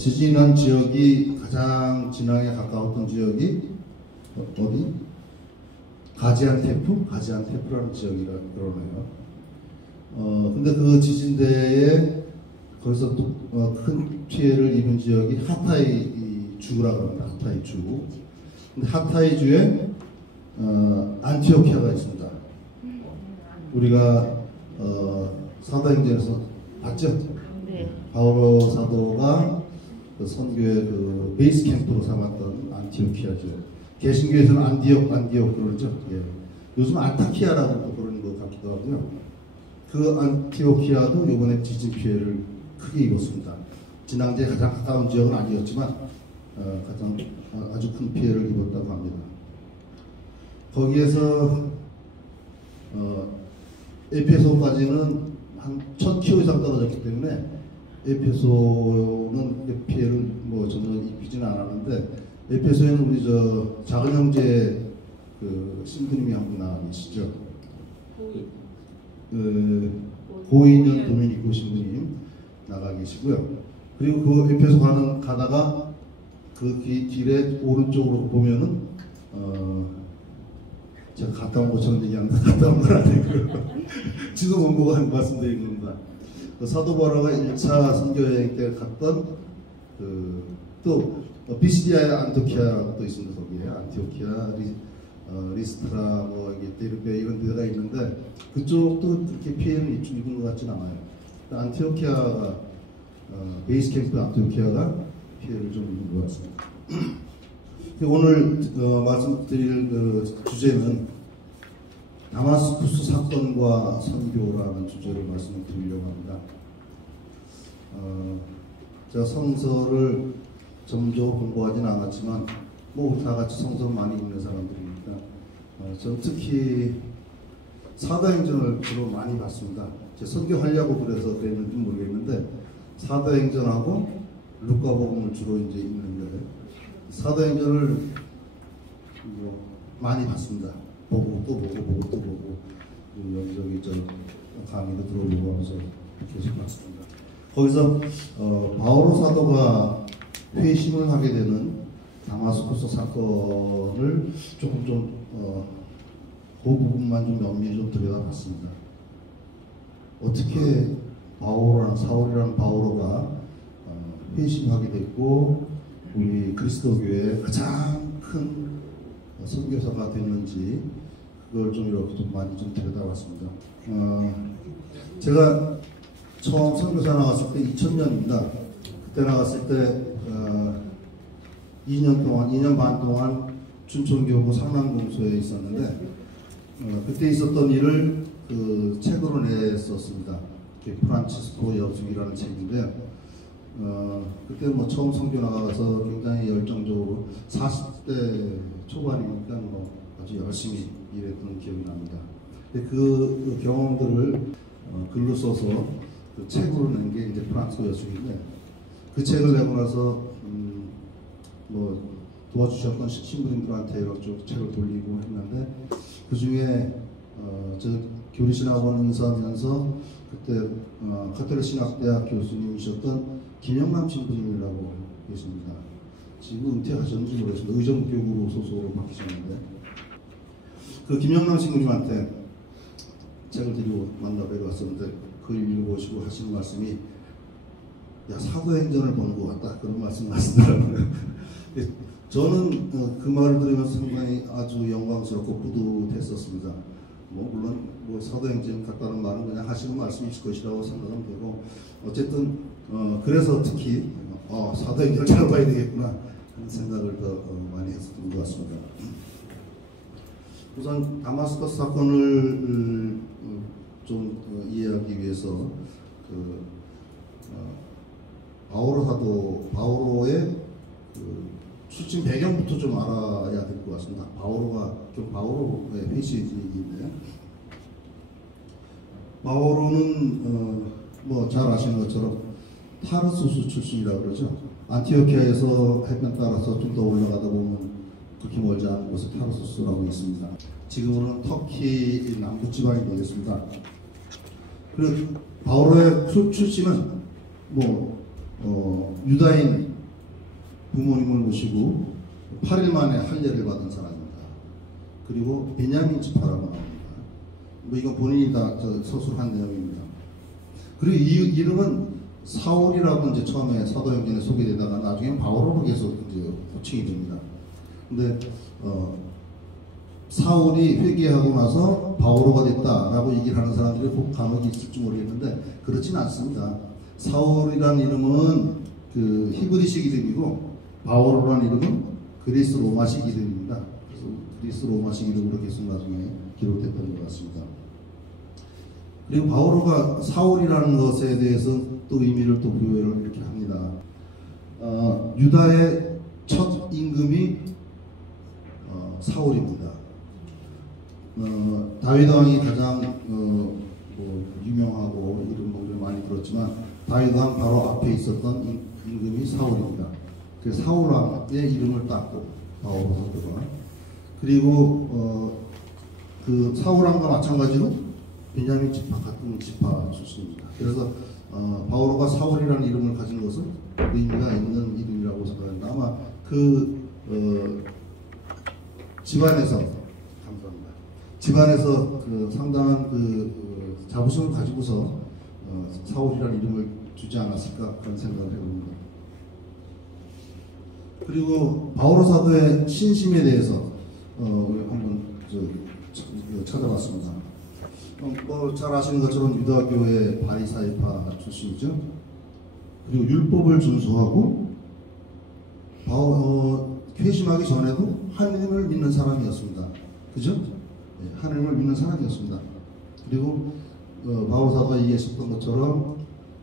지진이 난 지역이 가장 진앙에 가까웠던 지역이 어디? 가지안테프라는 지역이라 그러네요. 근데 그 지진대에 거기서 또 큰 피해를 입은 지역이 하타이 주라 그럽니다. 하타이 주. 근데 하타이 주에 안티오키아가 있습니다. 우리가 사도행전에서 봤죠? 네. 바오로 사도가 그 선교의 그 베이스 캠프로 삼았던 안티오키아죠. 개신교에서는 안디옥 그러죠. 예. 요즘 안타키아라고 부르는 것 같기도 하고요. 그 안티오키아도 이번에 지진 피해를 크게 입었습니다. 진앙지에 가장 가까운 지역은 아니었지만 가장 아주 큰 피해를 입었다고 합니다. 거기에서 에페소까지는 한 1000km 이상 떨어졌기 때문에 에페소는 피해를 뭐 전혀 입히지는 않았는데, 에페소에는 우리 저 작은 형제 그 신부님이 한 분 나와 계시죠. 고인현 도미니코 신부님 나가 계시고요. 그리고 그 에페소 가다가 그 길에 오른쪽으로 보면은 제가 갔다 온 것처럼 얘기하는데 갔다 온 건 아니고요. 지도 못 보고 말씀드린 겁니다. 그 사도 바울가 1차 선교여행 때 갔던 또 비시디아의 안티오키아라고 또 있습니다. 거기에 안티오키아, 리스트라, 뭐 데르베 이런 데가 있는데 그쪽도 그렇게 피해를 입은 것 같지는 않아요. 안티오키아가 베이스 캠프 안티오키아가 피해를 좀 입은 것 같습니다. 오늘 말씀드릴 그 주제는 다마스쿠스 사건과 선교라는 주제로 말씀을 드리려고 합니다. 제가 성서를 전적으로 공부하지는 않았지만 뭐 다 같이 성서를 많이 읽는 사람들이니까 전 특히 사도행전을 주로 많이 봤습니다. 제가 선교하려고 그래서 그랬는지 모르겠는데 사도행전하고 루카복음을 주로 이제 읽는데 사도행전을 뭐 많이 봤습니다. 보고 또 보고 여기저기 저 강의도 들어보고 하면서 계속 봤습니다. 거기서 바오로 사도가 회심을 하게 되는 다마스쿠스 사건을 조금 그 부분만 좀 면밀히 좀 들여다봤습니다. 어떻게 사울이라는 바오로가 회심하게 됐고 우리 그리스도교의 가장 큰 선교사가 됐는지 그걸 좀 이렇게 좀 많이 좀 들여다봤습니다. 제가 처음 선교사 나갔을 때 2000년입니다. 그때 나갔을 때 2년 반 동안 춘천교구 상남동소에 있었는데 그때 있었던 일을 그 책으로 냈었습니다. 프란치스코 여숙이라는 책인데요. 그때 뭐 처음 선교 나가서 굉장히 열정적으로 40대 초반이니까 뭐 아주 열심히 일했던 기억이 납니다. 그 경험들을 글로 써서 그 책으로 낸 게 이제 프란치스코 여숙인데 그 책을 내고 나서 뭐 도와주셨던 신부님들한테 이렇게 책을 돌리고 했는데 그 중에 저 교리신학원 인사하면서 그때 카톨릭 신학대학 교수님이셨던 김영남 신부님이라고 계십니다. 지금 은퇴하셨는지 모르겠습니다. 의정교구로 소속으로 바뀌셨는데 그 김영남 신부님한테 책을 드리고 만나 뵈러 왔었는데 그 읽어보시고 하시는 말씀이 야 사도행전을 보는 것 같다 그런 말씀을 하시더라고요. 저는 그 말을 들으면서 상당히 아주 영광스럽고 뿌듯했었습니다. 물론 사도행전 같다는 말은 그냥 하시는 말씀이실 것이라고 생각은 되고 어쨌든 그래서 특히 사도행전을 잘 봐야 되겠구나 하는 생각을 더 많이 했었던 것 같습니다. 우선 다마스커스 사건을 좀 이해하기 위해서 바오로의 출신 배경부터 좀 알아야 될 것 같습니다. 바오로의 회시인데 바오로는 뭐 잘 아시는 것처럼 타르수스 출신이라고 그러죠. 안티오키아에서 해변 따라서 좀 더 올라가다 보면 그렇게 멀지 않은 곳에 타르수스라고 있습니다. 지금은 터키 남부지방이 되겠습니다. 그리고 바오로의 출신은 유다인 부모님을 모시고 8일 만에 할례를 받은 사람입니다. 그리고 베냐민 지파라고 나옵니다. 뭐 이건 본인이 다 서술한 내용입니다. 그리고 이 이름은 사울이라고 이제 처음에 사도행전에 소개되다가 나중에 바울로 계속 이제 호칭이 됩니다. 근데 사울이 회개하고 나서 바오로가 됐다라고 얘기를 하는 사람들이 혹 간혹 있을지 모르겠는데 그렇지는 않습니다. 사울이라는 이름은 그 히브리식 이름이고 바오로라는 이름은 그리스 로마식 이름입니다. 그래서 그리스 로마식 이름으로 계속 나중에 기록됐던 것 같습니다. 그리고 바오로가 사울이라는 것에 대해서 또 의미를 또 부여를 이렇게 합니다. 유다의 첫 임금이 사울입니다. 다윗 왕이 가장 뭐 유명하고 이런 것을 많이 들었지만 다윗 왕 바로 앞에 있었던 임금이 사울입니다. 그 사울 왕의 이름을 땄고 바오로 사도가 그리고 그 사울 왕과 마찬가지로 베냐민 지파 같은 지파 출신입니다. 그래서 바오로가 사울이라는 이름을 가진 것은 의미가 있는 이름이라고 생각합니다. 아마 그 집안에서 그 상당한 그 자부심을 가지고서 사울이라는 이름을 주지 않았을까 그런 생각을 해봅니다. 그리고 바오로 사도의 신심에 대해서 우리 한번 찾아봤습니다. 잘 아시는 것처럼 유다교의 바리사이파 출신이죠. 그리고 율법을 준수하고 회심하기 전에도 하느님을 믿는 사람이었습니다. 그죠? 네, 하느님을 믿는 사람이었습니다. 그리고 바오로 사도가 얘기했었던 것처럼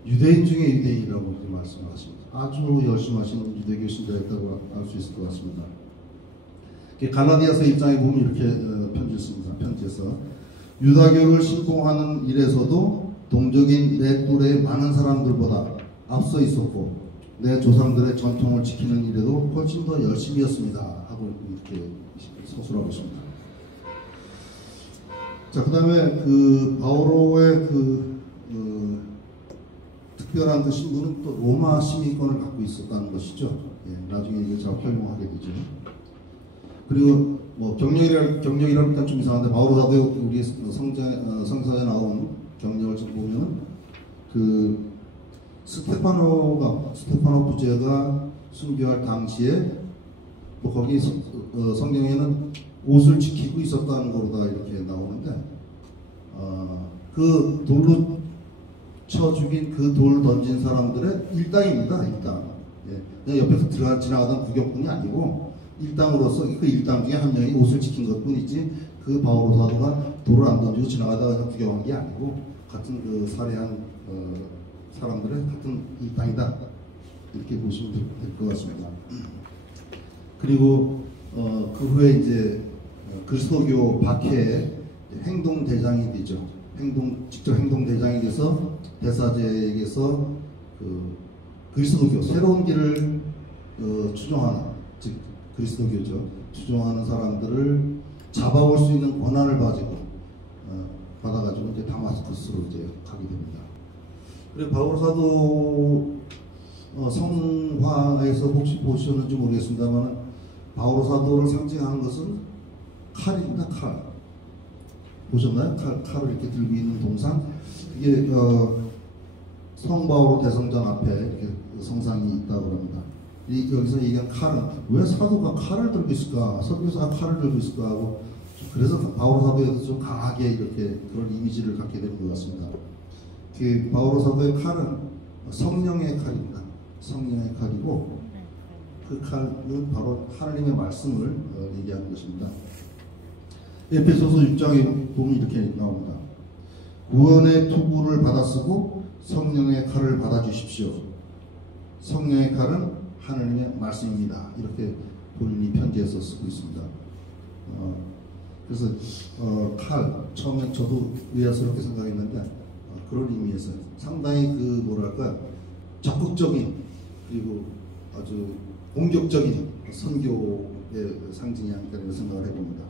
유대인 중에 유대인이라고 이렇게 말씀하십니다. 아주 열심히 하신 유대교 신자였다고 알 수 있을 것 같습니다. 갈라디아서 1장에 보면 이렇게 편지를 씁니다. 편지에서 유다교를 신봉하는 일에서도 동족인 내 또래의 많은 사람들보다 앞서 있었고 내 조상들의 전통을 지키는 일에도 훨씬 더 열심히였습니다 하고 이렇게 서술하고 있습니다. 자, 그 다음에 그 바오로의 특별한 그 신분은 또 로마 시민권을 갖고 있었다는 것이죠. 예, 나중에 이게 잘 활용하게 되죠. 그리고 뭐 경력이라는 건 좀 이상한데 바오로 사도 우리 성서에 나온 경력을 좀 보면 그 스테파노 부제가 순교할 당시에 뭐 거기 성경에는 옷을 지키고 있었다는 거로 다 이렇게 나오는데 그 돌로 쳐 죽인 그 돌 던진 사람들의 일당입니다. 일당. 예, 그냥 옆에서 지나가던 구경꾼이 아니고 일당으로서 그 일당 중에 한 명이 옷을 지킨 것뿐이지 그 바오로 사도가 돌을 안 던지고 지나가다가 구경한 게 아니고 같은 그 살해한 사람들의 같은 일당이다 이렇게 보시면 될 것 같습니다. 그리고 그 후에 이제 그리스도교 박해의 행동대장이 되죠. 직접 행동대장이 돼서 대사제에게서 그 그리스도교 새로운 길을 추종하는 즉 그리스도교죠. 추종하는 사람들을 잡아올 수 있는 권한을 받아가지고 이제 다마스커스로 이제 가게 됩니다. 그리고 바오로 사도 성화에서 혹시 보셨는지 모르겠습니다만 바오로 사도를 상징하는 것은 칼입니다. 칼. 보셨나요? 칼을 이렇게 들고 있는 동상. 이게 성바오로 대성전 앞에 이렇게 성상이 있다고 합니다. 여기서 얘기한 칼은 왜 사도가 칼을 들고 있을까? 설교사가 칼을 들고 있을까 하고 그래서 바오로 사도에서 좀 강하게 이렇게 그런 이미지를 갖게 되는 것 같습니다. 그 바오로 사도의 칼은 성령의 칼입니다. 성령의 칼이고 그 칼은 바로 하나님의 말씀을 얘기하는 것입니다. 에베소서 6장에 보면 이렇게 나옵니다. 구원의 투구를 받아쓰고 성령의 칼을 받아주십시오. 성령의 칼은 하나님의 말씀입니다. 이렇게 본인이 편지에서 쓰고 있습니다. 그래서 칼 처음에 저도 의아스럽게 생각했는데 그런 의미에서 상당히 그 뭐랄까 적극적인 그리고 아주 공격적인 선교의 상징이 아닐까 생각을 해봅니다.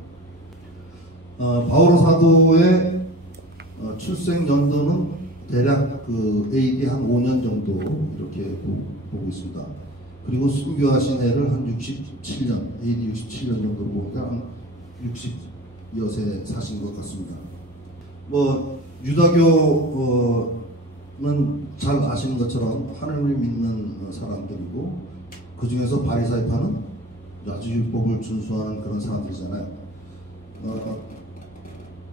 바오로 사도의 출생 연도는 대략 그 AD 한 5년 정도 이렇게 보고 있습니다. 그리고 순교하신 해를 한 67년, AD 67년 정도 보니까 한 60여 세 사신 것 같습니다. 뭐 유다교는 잘 아시는 것처럼 하나님을 믿는 사람들이고 그 중에서 바리사이파는 아주 율법을 준수하는 그런 사람들이잖아요.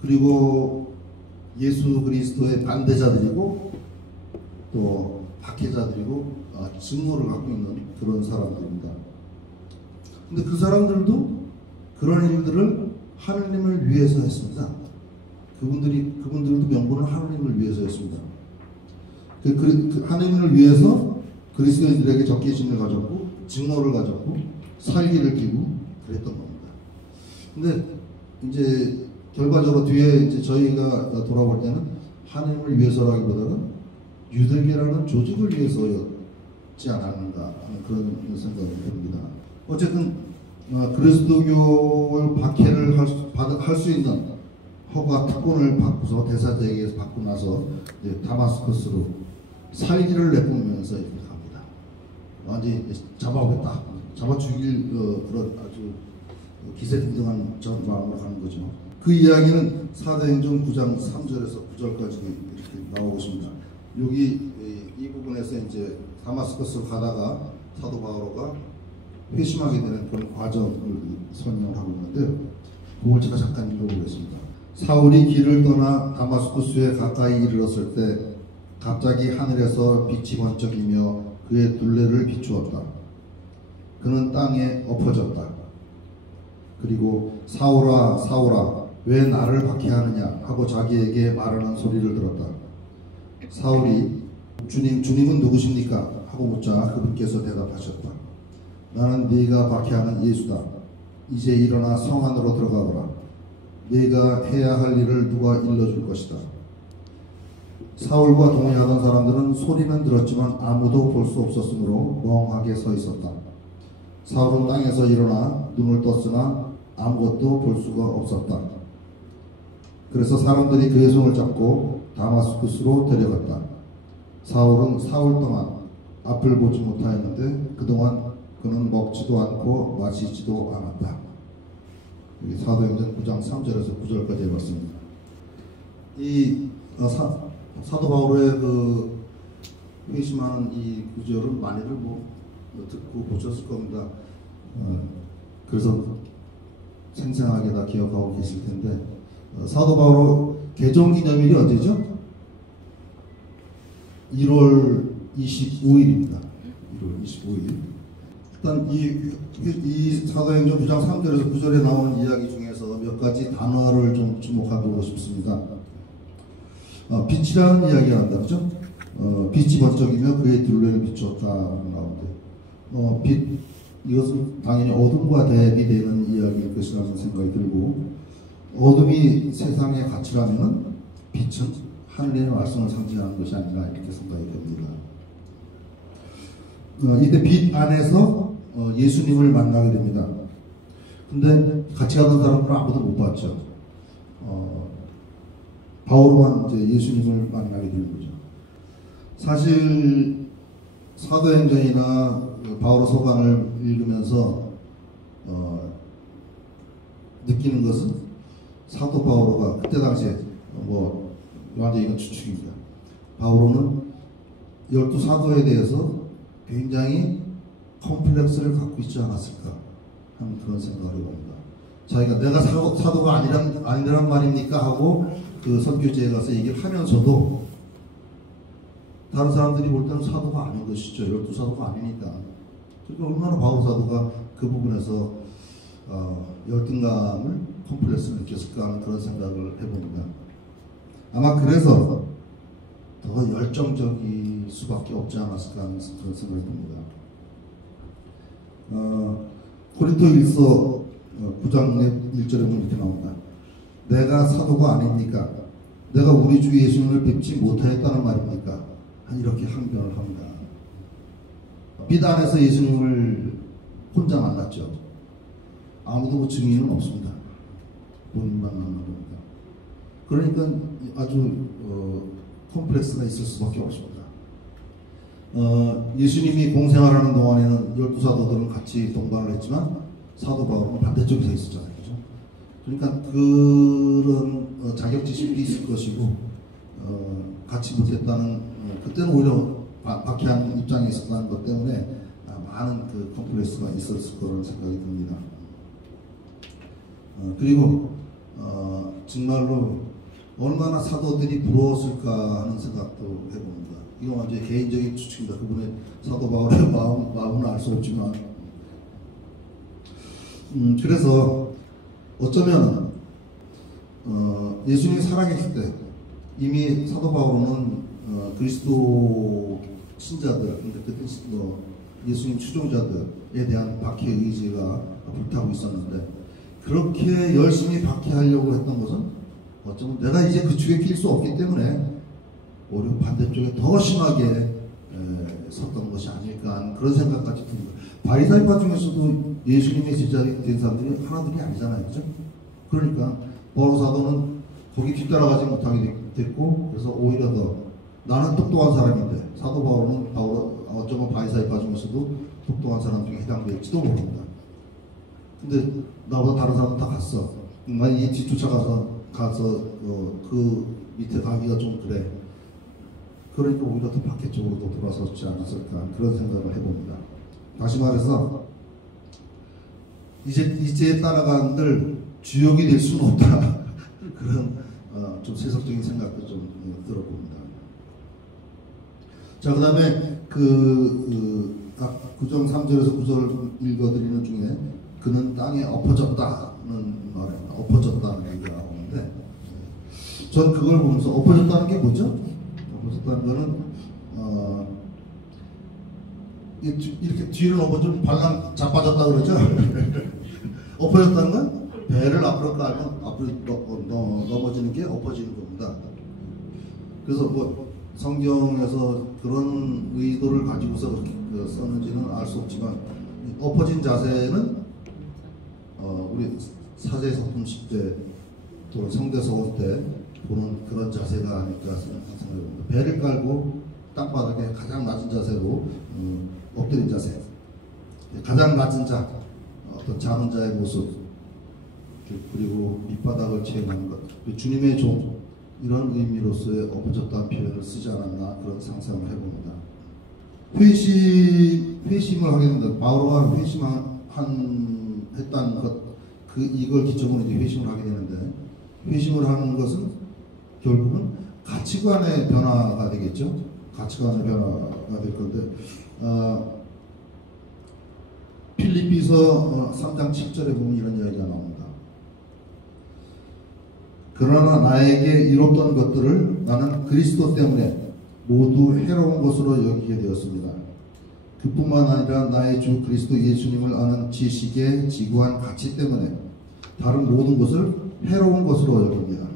그리고 예수 그리스도의 반대자들이고 또 박해자들이고 증오를 갖고 있는 그런 사람들입니다. 근데 그 사람들도 그런 일들을 하나님을 위해서 했습니다. 그분들도 명분은 하나님을 위해서 했습니다. 하나님을 위해서 그리스도인들에게 적개심을 가졌고 증오를 가졌고 살기를 끼고 그랬던 겁니다. 근데 이제 결과적으로 뒤에 이제 저희가 돌아볼 때는 하나님을 위해서라기보다는 유대교라는 조직을 위해서였지 않았는가 하는 그런 생각이 듭니다. 어쨌든 그리스도교를 박해를 할 수 있는 허가 특권을 받고서 대사제에게서 받고 나서 이제 다마스커스로 살기를 내뿜으면서 이렇게 갑니다. 완전히 잡아오겠다, 잡아 죽일 그런 아주 기세등등한 전 마음으로 가는 거죠. 그 이야기는 사도행전 9장 3절에서 9절까지 이렇게 나오고 있습니다. 여기 이 부분에서 이제 다마스커스로 가다가 사도 바오로가 회심하게 되는 그런 과정을 설명을 하고 있는데요. 그걸 제가 잠깐 읽어보겠습니다. 사울이 길을 떠나 다마스쿠스에 가까이 이르렀을 때 갑자기 하늘에서 빛이 번쩍이며 그의 둘레를 비추었다. 그는 땅에 엎어졌다. 그리고 사울아 사울아 왜 나를 박해하느냐 하고 자기에게 말하는 소리를 들었다. 사울이 주님은 누구십니까? 하고 묻자 그분께서 대답하셨다. 나는 네가 박해하는 예수다. 이제 일어나 성 안으로 들어가거라. 네가 해야 할 일을 누가 일러줄 것이다. 사울과 동행하던 사람들은 소리는 들었지만 아무도 볼 수 없었으므로 멍하게 서 있었다. 사울은 땅에서 일어나 눈을 떴으나 아무것도 볼 수가 없었다. 그래서 사람들이 그의 손을 잡고 다마스쿠스로 데려갔다. 사울은 사흘 동안 앞을 보지 못하였는데 그동안 그는 먹지도 않고 마시지도 않았다. 여기 사도행전 9장 3절에서 9절까지 해봤습니다. 이 사도 바울의 그 회심하는 이 구절은 많이들 듣고 보셨을 겁니다. 그래서 생생하게 다 기억하고 계실 텐데 사도 바울 개종기념일이 언제죠? 1월 25일입니다. 1월 25일. 일단 이 사도행전 9장 3절에서 9절에 나오는 이야기 중에서 몇 가지 단어를 좀 주목하고 싶습니다. 빛이라는 이야기가 나온다, 그죠? 빛이 번쩍이며 그의 둘레를 비추었다 나오는데, 빛, 이것은 당연히 어둠과 대비되는 이야기일 것이라는 생각이 들고, 어둠이 세상의 가치라면 빛은 하늘의 말씀을 상징하는 것이 아닌가 이렇게 생각이 됩니다. 이때 빛 안에서 예수님을 만나게 됩니다. 근데 같이 가던 사람들은 아무도 못 봤죠. 바울만 이제 예수님을 만나게 되는 거죠. 사실 사도행전이나 바울의 서간을 읽으면서 느끼는 것은 사도 바오로가 그때 당시에 완전 이건 추측입니다. 바오로는 12사도에 대해서 굉장히 컴플렉스를 갖고 있지 않았을까 하는 그런 생각을 해봅니다. 자기가 내가 사도가 아니란 말입니까? 하고 그 선교지에 가서 얘기를 하면서도 다른 사람들이 볼 때는 사도가 아닌 것이죠. 12사도가 아니니까. 그러니까 얼마나 바울 사도가 그 부분에서 열등감을 컴플렉스를 느꼈을까 하는 그런 생각을 해봅니다. 아마 그래서 더 열정적일 수밖에 없지 않았을까 하는 그런 생각이 듭니다. 고린토일서 9장 1절에 보면 이렇게 나옵니다. 내가 사도가 아닙니까? 내가 우리 주 예수님을 뵙지 못하였다는 말입니까? 이렇게 항변을 합니다. 빛 안에서 예수님을 혼자 만났죠. 아무도 증인은 없습니다. 본인만 만난 겁니다. 그러니까 아주 콤플렉스가 있을 수밖에 없습니다. 예수님이 공생활하는 동안에는 12사도들은 같이 동반을 했지만 사도 바울은 반대쪽에 서 있었잖아요. 그죠? 그러니까 그런 자격지심도 있을 것이고 같이 못했다는 그때는 오히려 박해하는 입장에 있었다는 것 때문에 많은 그 컴플렉스가 있었을 거라는 생각이 듭니다. 그리고 정말로 얼마나 사도들이 부러웠을까 하는 생각도 해봅니다. 이건 완전히 개인적인 추측입니다. 그분의 사도 바울의 마음은 알 수 없지만 그래서 어쩌면 예수님이 살아계실 때 이미 사도 바울은 그리스도 신자들, 그때 예수님 추종자들에 대한 박해 의지가 불타고 있었는데 그렇게 열심히 박해하려고 했던 것은 어쩌면 내가 이제 그 축에 낄 수 없기 때문에 오히려 반대쪽에 더 심하게 섰던 것이 아닐까 하는 그런 생각까지 듭니다. 바리사이파 중에서도 예수님의 제자들이 된 사람들이 하나둘이 아니잖아요. 그죠? 그러니까 바울 사도는 거기 뒤따라가지 못하게 됐고 그래서 오히려 더 나는 똑똑한 사람인데 사도 바울은 어쩌면 바리사이파 중에서도 똑똑한 사람 중에 해당될지도 모릅니다. 근데 나보다 다른 사람은 다 갔어. 난 이 뒤쫓아가서 그 밑에 가기가 좀 그래. 그러니까 오히려 더 밖에 쪽으로도 돌아섰지 않았을까 그런 생각을 해봅니다. 다시 말해서 이제 따라간들 주역이 될 수는 없다. 그런 좀 세속적인 생각도 좀 들어봅니다. 자, 그 다음에 구정 3절에서 9절 읽어드리는 중에 그는 땅에 엎어졌다는 말에 엎어졌다는 얘기가 나오는데 전 그걸 보면서 엎어졌다는 게 뭐죠? 엎어졌다는 거는 이렇게 뒤를 엎어지면 발랑 자빠졌다 그러죠? 엎어졌다는 건 배를 앞으로 깔면 앞으로 넘어지는 게 엎어지는 겁니다. 그래서 뭐 성경에서 그런 의도를 가지고서 그렇게 썼는지는 알 수 없지만 엎어진 자세는 우리 사제서품식 때 또 성대서원 때 보는 그런 자세가 아닐까 생각합니다. 배를 깔고 땅바닥에 가장 낮은 자세로 엎드린 자세, 가장 낮은 자, 어떤 작은 자의 모습, 그리고 밑바닥을 체험하는 것, 주님의 종, 이런 의미로서의 엎어졌다는 표현을 쓰지 않았나 그런 상상을 해봅니다. 회심을 하게 된다. 바울가 했다는 것, 이걸 기점으로 이제 회심을 하게 되는데, 회심을 하는 것은 결국은 가치관의 변화가 되겠죠. 가치관의 변화가 될 건데, 필립비서 3장 7절에 보면 이런 이야기가 나옵니다. 그러나 나에게 이뤘던 것들을 나는 그리스도 때문에 모두 해로운 것으로 여기게 되었습니다. 그뿐만 아니라 나의 주 그리스도 예수님을 아는 지식의 지구한 가치 때문에 다른 모든 것을 해로운 것으로 여깁니다.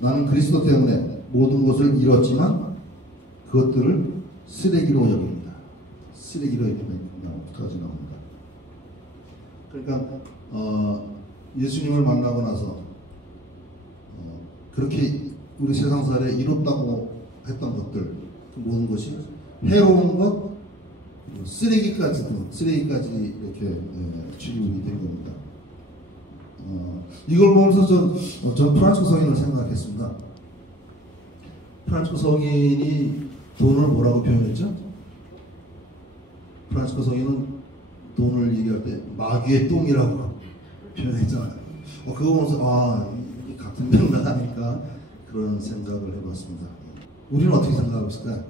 나는 그리스도 때문에 모든 것을 잃었지만 그것들을 쓰레기로 여깁니다. 쓰레기로 여기까지 나옵니다. 그러니까 예수님을 만나고 나서 그렇게 우리 세상살에 이뤘다고 했던 것들, 그 모든 것이 해로운 것, 쓰레기까지 이렇게 취급이 된 겁니다. 이걸 보면서 전 프란치스코 성인을 생각했습니다. 프란치스코 성인이 돈을 뭐라고 표현했죠? 프란치스코 성인은 돈을 얘기할 때 마귀의 똥이라고 표현했잖아요. 그거 보면서 이게 같은 맥락하니까 그런 생각을 해봤습니다. 우리는 어떻게 생각하고 있을까요?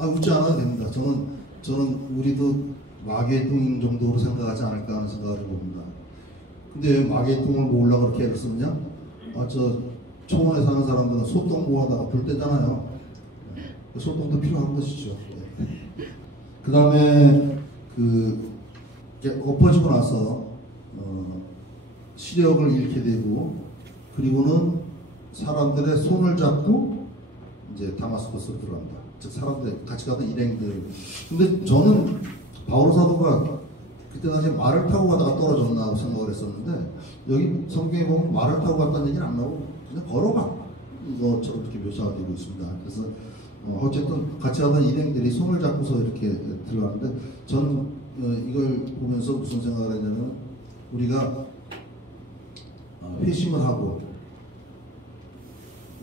웃지 않아도 됩니다. 저는 우리도 마귀의 똥인 정도로 생각하지 않을까 하는 생각을 해봅니다. 근데 왜 마귀의 똥을 모으려고 그렇게 애를 쓰느냐? 초원에 사는 사람들은 소똥 모아다가 불 때잖아요. 소똥도 필요한 것이죠. 그 다음에 엎어지고 나서 시력을 잃게 되고, 그리고는 사람들의 손을 잡고 이제 다마스커스로 들어갑니다. 즉 사람들 같이 가던 일행들. 근데 저는 바울 사도가 그때 당시에 말을 타고 가다가 떨어졌나 하고 생각을 했었는데, 여기 성경에 보면 말을 타고 갔다는 얘기는 안 나오고 그냥 걸어간 것처럼 이렇게 묘사가 되고 있습니다. 그래서 어쨌든 같이 하던 일행들이 손을 잡고서 이렇게 들어가는데 저는 이걸 보면서 무슨 생각을 했냐면 우리가 회심을 하고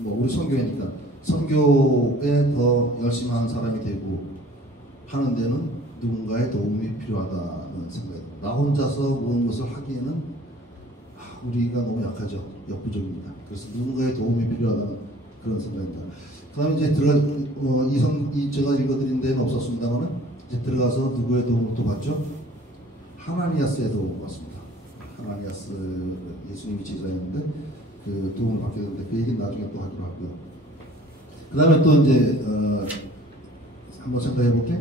우리 선교회니까 선교에 더 열심히 하는 사람이 되고 하는 데는 누군가의 도움이 필요하다는 생각이 듭니다. 나 혼자서 모든 것을 하기에는 우리가 너무 약하죠. 역부족입니다. 그래서 누군가의 도움이 필요하다는 그런 생각입니다. 그 다음에 이제 제가 읽어드린 데는 없었습니다만 이제 들어가서 누구의 도움을 또 받죠? 하나니아스의 도움을 받습니다. 하나니아스 예수님이 제자였는데 그 도움을 받게 되는데 그 얘기는 나중에 또 하기로 하고요. 그 다음에 또 이제 한번 생각해 볼게.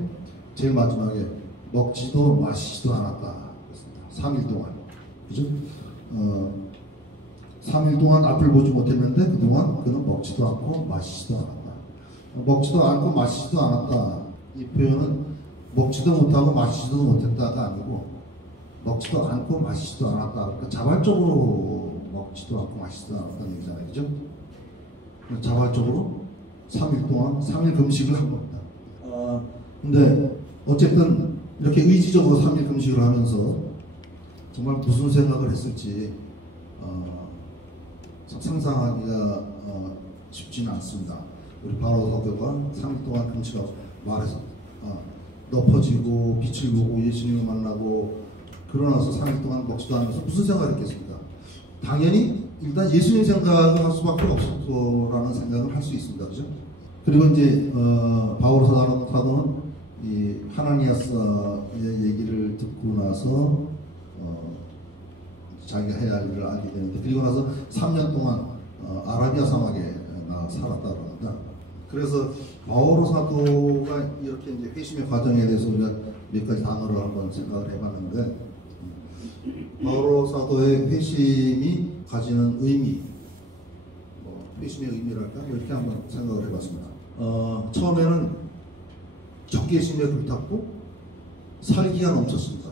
제일 마지막에 먹지도 마시지도 않았다. 그렇습니다. 3일 동안. 그죠? 3일 동안 앞을 보지 못했는데 그동안 그는 먹지도 않고 마시지도 않았다. 먹지도 않고 마시지도 않았다. 이 표현은 먹지도 못하고 마시지도 못했다가 아니고 먹지도 않고 마시지도 않았다. 그러니까 자발적으로 먹지도 않고 마시지도 않았다는 얘기잖아요. 그죠? 자발적으로 3일 동안 3일 금식을 한 겁니다. 근데 어쨌든 이렇게 의지적으로 3일 금식을 하면서 정말 무슨 생각을 했을지 상상하기가 쉽지는 않습니다. 우리 바로 사도가 3일 동안 금식하고 말해서 엎어지고 빛을 보고 예수님을 만나고 그러나서 3일 동안 먹지도 않으면서 무슨 생각을 했겠습니까? 당연히 일단 예수님 생각을 할 수밖에 없을 거라는 생각을 할 수 있습니다. 그죠? 그리고 이제 바울 사도는 이 하나니아스의 얘기를 듣고 나서 자기가 해야 할 일을 알게 되는데 그리고 나서 3년 동안 아라비아 사막에 살았다 그럽니다. 그래서 바오로 사도가 이렇게 이제 회심의 과정에 대해서 우리가 몇 가지 단어를 한번 생각을 해봤는데 바오로 사도의 회심이 가지는 의미, 회심의 의미랄까 이렇게 한번 생각을 해봤습니다. 처음에는 적개심에 불탔고 살기가 넘쳤습니다.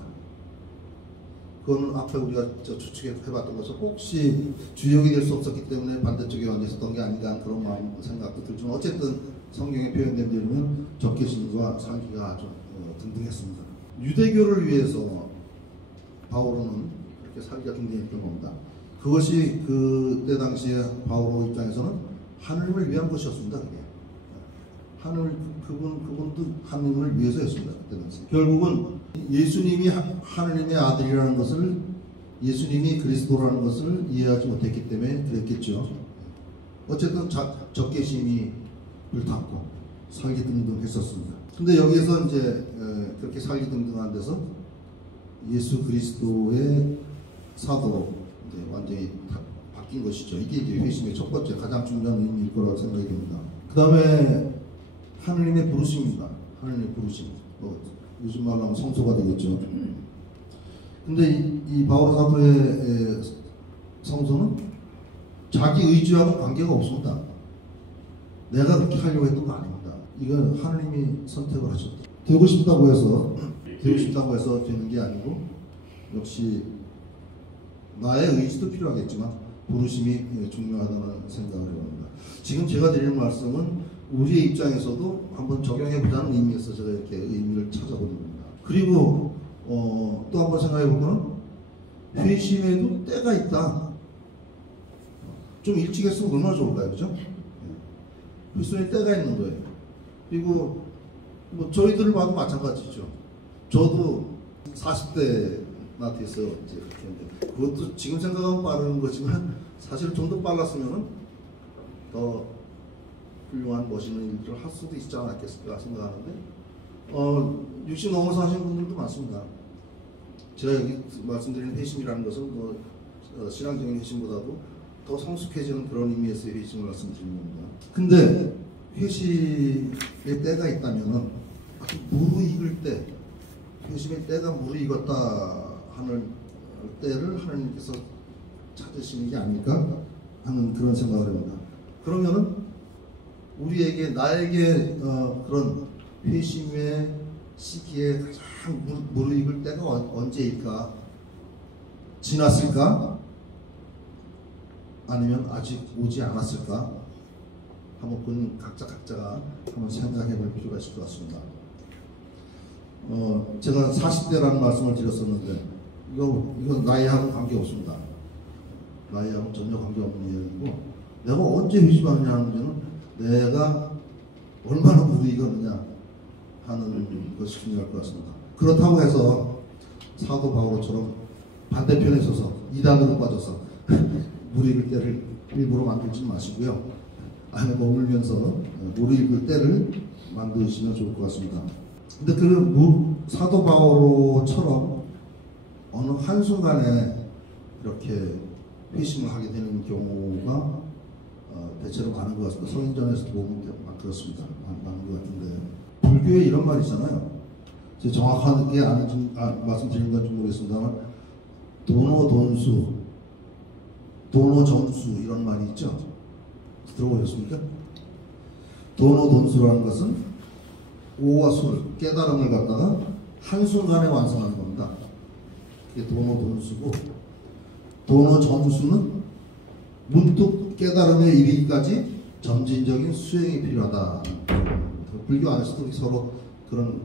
그거는 앞에 우리가 추측해봤던 것처럼 혹시 주역이 될 수 없었기 때문에 반대쪽에 앉아 있었던 게 아닌가 그런 마음 생각도 들지만 어쨌든 성경에 표현된 대로는 적개심과 살기가 아주 등등했습니다. 유대교를 위해서 바오로는 그렇게 살기가 등등했던 겁니다. 그것이 그때 당시에 바오로 입장에서는 하느님을 위한 것이었습니다. 그게. 그분도 하느님을 위해서였습니다. 그때 당시. 결국은 예수님이 하느님의 아들이라는 것을 예수님이 그리스도라는 것을 이해하지 못했기 때문에 그랬겠죠. 어쨌든 적개심이 불탔고 살기등등했었습니다. 근데 여기에서 이제 그렇게 살기등등한 데서 예수 그리스도의 사도로 이제 완전히 바뀐 것이죠. 이게 이제 회심의 첫 번째 가장 중요한 의미일 거라고 생각이 됩니다. 그 다음에 하느님의 부르심입니다. 하느님의 부르심. 요즘 말로 하면 성소가 되겠죠. 근데 이 바오로 사도의 성소는 자기 의지와는 관계가 없습니다. 내가 그렇게 하려고 했던 거 아닙니다. 이건 하느님이 선택을 하셨다. 되고 싶다고 해서 되는 게 아니고 역시 나의 의지도 필요하겠지만 부르심이 중요하다는 생각을 해봅니다. 지금 제가 드리는 말씀은 우리의 입장에서도 한번 적용해보자는 의미에서 제가 이렇게 의미를 찾아보는 겁니다. 그리고 또 한번 생각해볼 거는 회심에도 때가 있다. 좀 일찍 했으면 얼마나 좋을까요? 그죠? 회심에 때가 있는 거예요. 그리고 저희들을 봐도 마찬가지죠. 저도 40대나 됐어요. 이제 그렇게. 그것도 지금 생각하면 빠른 거지만 사실 좀 더 빨랐으면 더 훌륭한 멋있는 일들을 할 수도 있지 않았겠을까 생각하는데 60 넘어서 하시는 분들도 많습니다. 제가 여기 말씀드리는 회심이라는 것은 신앙적인 회심보다도 더 성숙해지는 그런 의미에서의 회심을 말씀드리는 겁니다. 근데 회심의 때가 있다면 무르익을 때, 회심의 때가 무르익었다 하는 때를 하나님께서 찾으시는 게 아닐까 하는 그런 생각을 합니다. 그러면은 우리에게 나에게 그런 회심의 시기에 가장 무르익을 때가 언제일까? 지났을까? 아니면 아직 오지 않았을까? 한번 본인 각자가 한번 생각해 볼 필요가 있을 것 같습니다. 제가 40대라는 말씀을 드렸었는데 이건 나이하고 관계없습니다. 나이하고 전혀 관계없는 이야기고, 내가 언제 회심하느냐는 문제는 내가 얼마나 무르익었느냐 하는 것이 중요할 것 같습니다. 그렇다고 해서 사도 바울처럼 반대편에 서서 이단으로 빠져서 무르익을 때를 일부러 만들지 마시고요. 안에 머물면서 무르익을 때를 만드시면 좋을 것 같습니다. 근데 그 사도 바울처럼 어느 한순간에 이렇게 회심을 하게 되는 경우가 대체로 많은 것 같습니다. 성인전에서도 보면 그렇습니다. 많은 것 같은데, 불교에 이런 말이 있잖아요. 제가 정확하게 말씀드리는 건지 모르겠습니다만, 도노돈수, 도노점수 이런 말이 있죠. 들어보셨습니까? 도노돈수라는 것은 오와 술, 깨달음을 갖다가 한순간에 완성하는 겁니다. 그게 도노돈수고, 도노점수는 문득 깨달음에 이르기까지 점진적인 수행이 필요하다. 불교 안에서도 서로 그런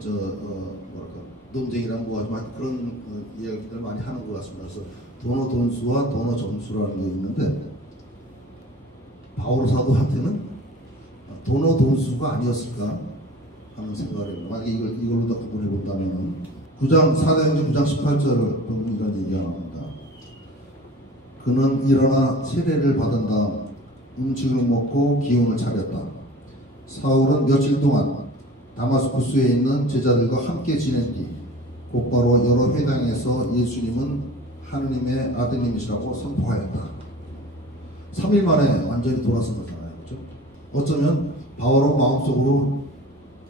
논쟁이란 뭐하지만 그런 이야기들 많이 하는 것 같습니다. 그래서 도노돈수와 도노점수라는 게 있는데, 바울 사도한테는 도노돈수가 아니었을까 하는 생각을 해요. 만약에 이걸로 더 구분해 본다면 4대행전 9장 18절을 보면 이런 얘기가 나옵니다. 그는 일어나 세례를 받은 다음 음식을 먹고 기운을 차렸다. 사울은 며칠 동안 다마스쿠스에 있는 제자들과 함께 지낸 뒤 곧바로 여러 회당에서 예수님은 하느님의 아드님이시라고 선포하였다. 3일 만에 완전히 돌아선 거잖아요. 그렇죠? 어쩌면 바울은 마음속으로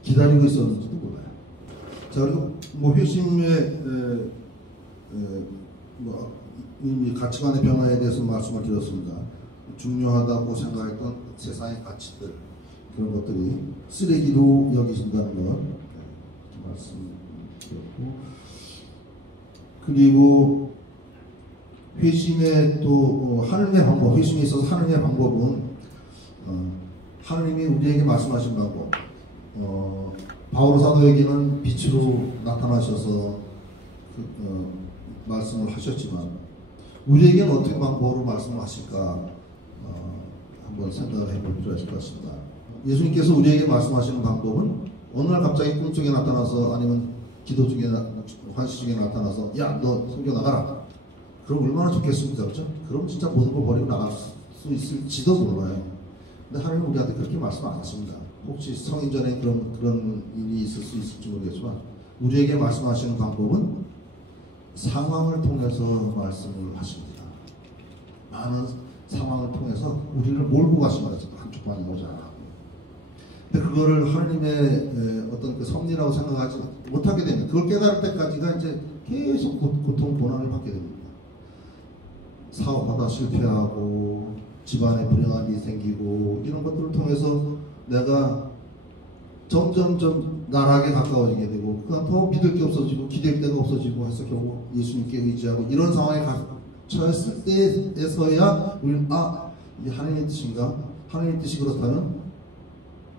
기다리고 있었는지도 몰라요. 자, 그리고 회심의 이미 가치관의 변화에 대해서 말씀을 드렸습니다. 중요하다고 생각했던 세상의 가치들, 그런 것들이 쓰레기로 여기신다는 것 말씀드렸고, 그리고 회심의 또 하느님의 방법, 회심에 있어서 하느님의 방법은 하느님이 우리에게 말씀하신 방법, 바울 사도에게는 빛으로 나타나셔서 말씀을 하셨지만 우리에게는 어떻게 방법으로 말씀을 하실까 한번 생각을 해볼 필요가 있을 것 같습니다. 예수님께서 우리에게 말씀하시는 방법은 어느 날 갑자기 꿈속에 나타나서, 아니면 기도 중에 환시 중에 나타나서 야, 너 성경 나가라. 그럼 얼마나 좋겠습니까? 그렇죠? 그럼 진짜 모든 걸 버리고 나갈 수 있을지도 몰라요. 근데 하나님은 우리한테 그렇게 말씀 안 하십니다. 혹시 성인전에 그런 일이 있을 수 있을지 모르겠지만 우리에게 말씀하시는 방법은 상황을 통해서 말씀을 하십니다. 많은 상황을 통해서 우리를 몰고 가십니다. 한쪽 방에 오자. 근데 그거를 하나님의 어떤 그 섭리라고 생각하지 못하게 되면, 그걸 깨달을 때까지가 이제 계속 고통, 고난을 받게 됩니다. 사업하다 실패하고 집안에 불행함이 생기고 이런 것들을 통해서 내가 점점점 나락에 가까워지게 되고, 그다음 더 믿을 게 없어지고 기댈 데가 없어지고 해서 결국 예수님께 의지하고 이런 상황에 처했을 때에서야 우리는 이게 하나님의 뜻인가? 하나님의 뜻이 그렇다면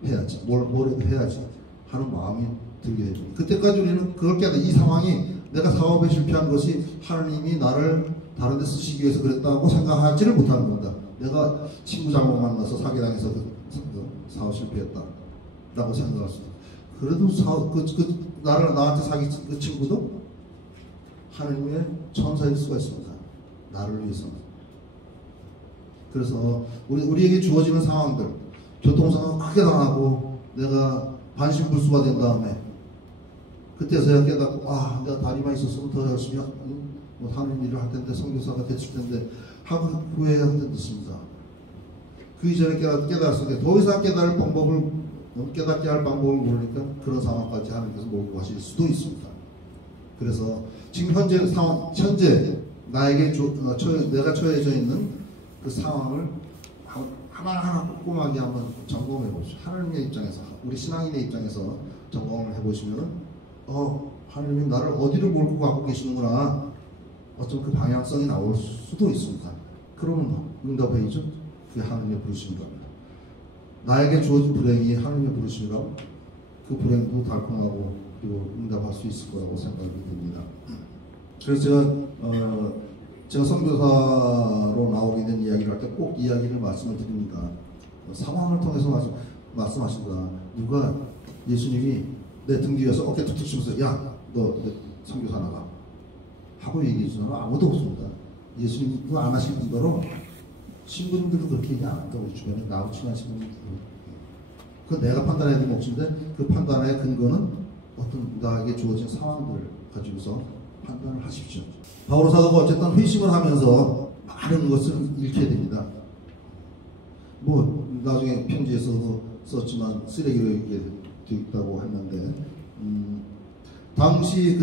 해야지, 뭘 해야지 하는 마음이 들게 됩니다. 그때까지 우리는 그걸 깨닫, 이 상황이 내가 사업에 실패한 것이 하나님이 나를 다른 데 쓰시기 위해서 그랬다고 생각하지를 못하는 겁니다. 내가 친구 잘못 만나서 사기당해서 사업 실패했다 라고 생각했습니다. 그래도 나한테 사기 그 친구도 하나님의 천사일 수가 있습니다. 나를 위해서. 그래서 우리에게 주어지는 상황들, 교통상황 크게 당하고 내가 반신불수가 된 다음에 그때서야 깨닫고, 내가 다리만 있었으면 더 열심히 하는 일을 할 텐데, 선교사가 됐을 텐데 하고 후회해야 됐습니다. 그 이전에 깨달았을 때 더 이상 깨닫게 할 방법을 모르니까 그런 상황까지 하나님께서 몰고 가실 수도 있습니다. 그래서 지금 현재 나에게 내가 처해져 있는 그 상황을 하나하나 꼼꼼하게 한번 점검해 보십시오. 하나님의 입장에서, 우리 신앙인의 입장에서 점검을 해보시면은 하나님이 나를 어디로 몰고 가고 계시는구나, 어쩜 그 방향성이 나올 수도 있습니다. 그러면 응답해야죠. 그게 하나님의 부르심인 겁니다. 나에게 주어진 불행이 하나님의 부르심이라고 그 불행도 달콤하고 그리고 응답할 수 있을 거라고 생각이 듭니다. 그래서 제가 선교사로 나오게 된 이야기를 할 때 꼭 이야기를 말씀을 드립니다. 상황을 통해서 말씀하신다. 누가 예수님이 내 등 뒤에서 어깨 툭툭 치면서 야, 너 선교사 나가 하고 얘기해 주는 사람 아무도 없습니다. 예수님도 안 하실 분더러 신부님들도 그렇게 얘기 안 한다고 주변에 나하고 친한 신부님들. 그건 내가 판단해야 될 몫인데 그 판단의 근거는 어떤 나에게 주어진 상황들을 가지고서 판단을 하십시오. 바오로 사도가 어쨌든 회심을 하면서 많은 것을 잃게 됩니다. 뭐 나중에 편지에서도 썼지만 쓰레기로 이렇게 되어 있다고 했는데 그 당시의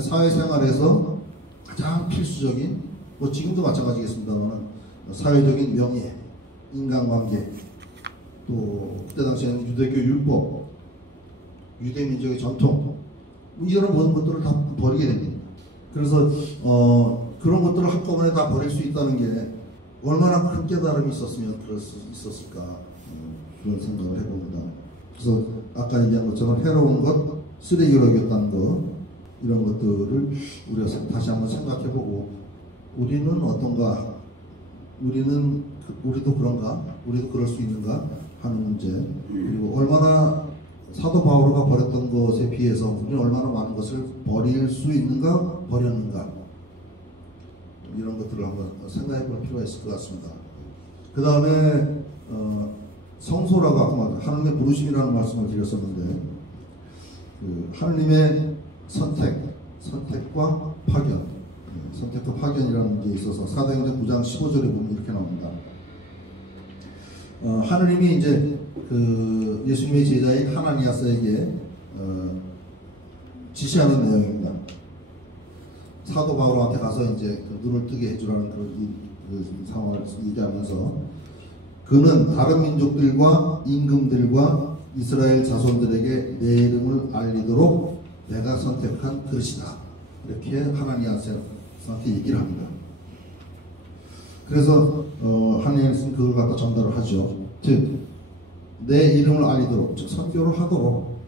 사회생활에서 가장 필수적인 뭐 지금도 마찬가지겠습니다만 사회적인 명예, 인간관계 또 그때 당시에는 유대교 율법, 유대민족의 전통 이런 모든 것들을 다 버리게 됩니다. 그래서 그런 것들을 한꺼번에 다 버릴 수 있다는 게 얼마나 큰 깨달음이 있었으면 그럴 수 있었을까 그런 생각을 해봅니다. 그래서 아까 얘기한 것처럼 해로운 것, 쓰레기로 여겼다는 것 이런 것들을 우리가 다시 한번 생각해보고 우리는 어떤가? 우리도 그런가? 우리도 그럴 수 있는가? 하는 문제 그리고 얼마나 사도 바오로가 버렸던 것에 비해서 우리는 얼마나 많은 것을 버릴 수 있는가? 버렸는가? 이런 것들을 한번 생각해 볼 필요가 있을 것 같습니다. 그 다음에 성소라고 아까 하나님의 부르심이라는 말씀을 드렸었는데 하나님의 선택과 파견 선택과 파견이라는 게 있어서 사도행전 9장 15절에 보면 이렇게 나옵니다. 하느님이 이제 그 예수님의 제자인 하나니아스에게 지시하는 내용입니다. 사도 바울한테 가서 이제 그 눈을 뜨게 해주라는 그런 상황을 얘기하면서 그는 다른 민족들과 임금들과 이스라엘 자손들에게 내 이름을 알리도록 내가 선택한 그릇이다. 이렇게 하나니아스한테 얘기를 합니다. 그래서 하나니아스는 그걸 갖다 전달을 하죠. 즉 내 이름을 알리도록, 즉 선교를 하도록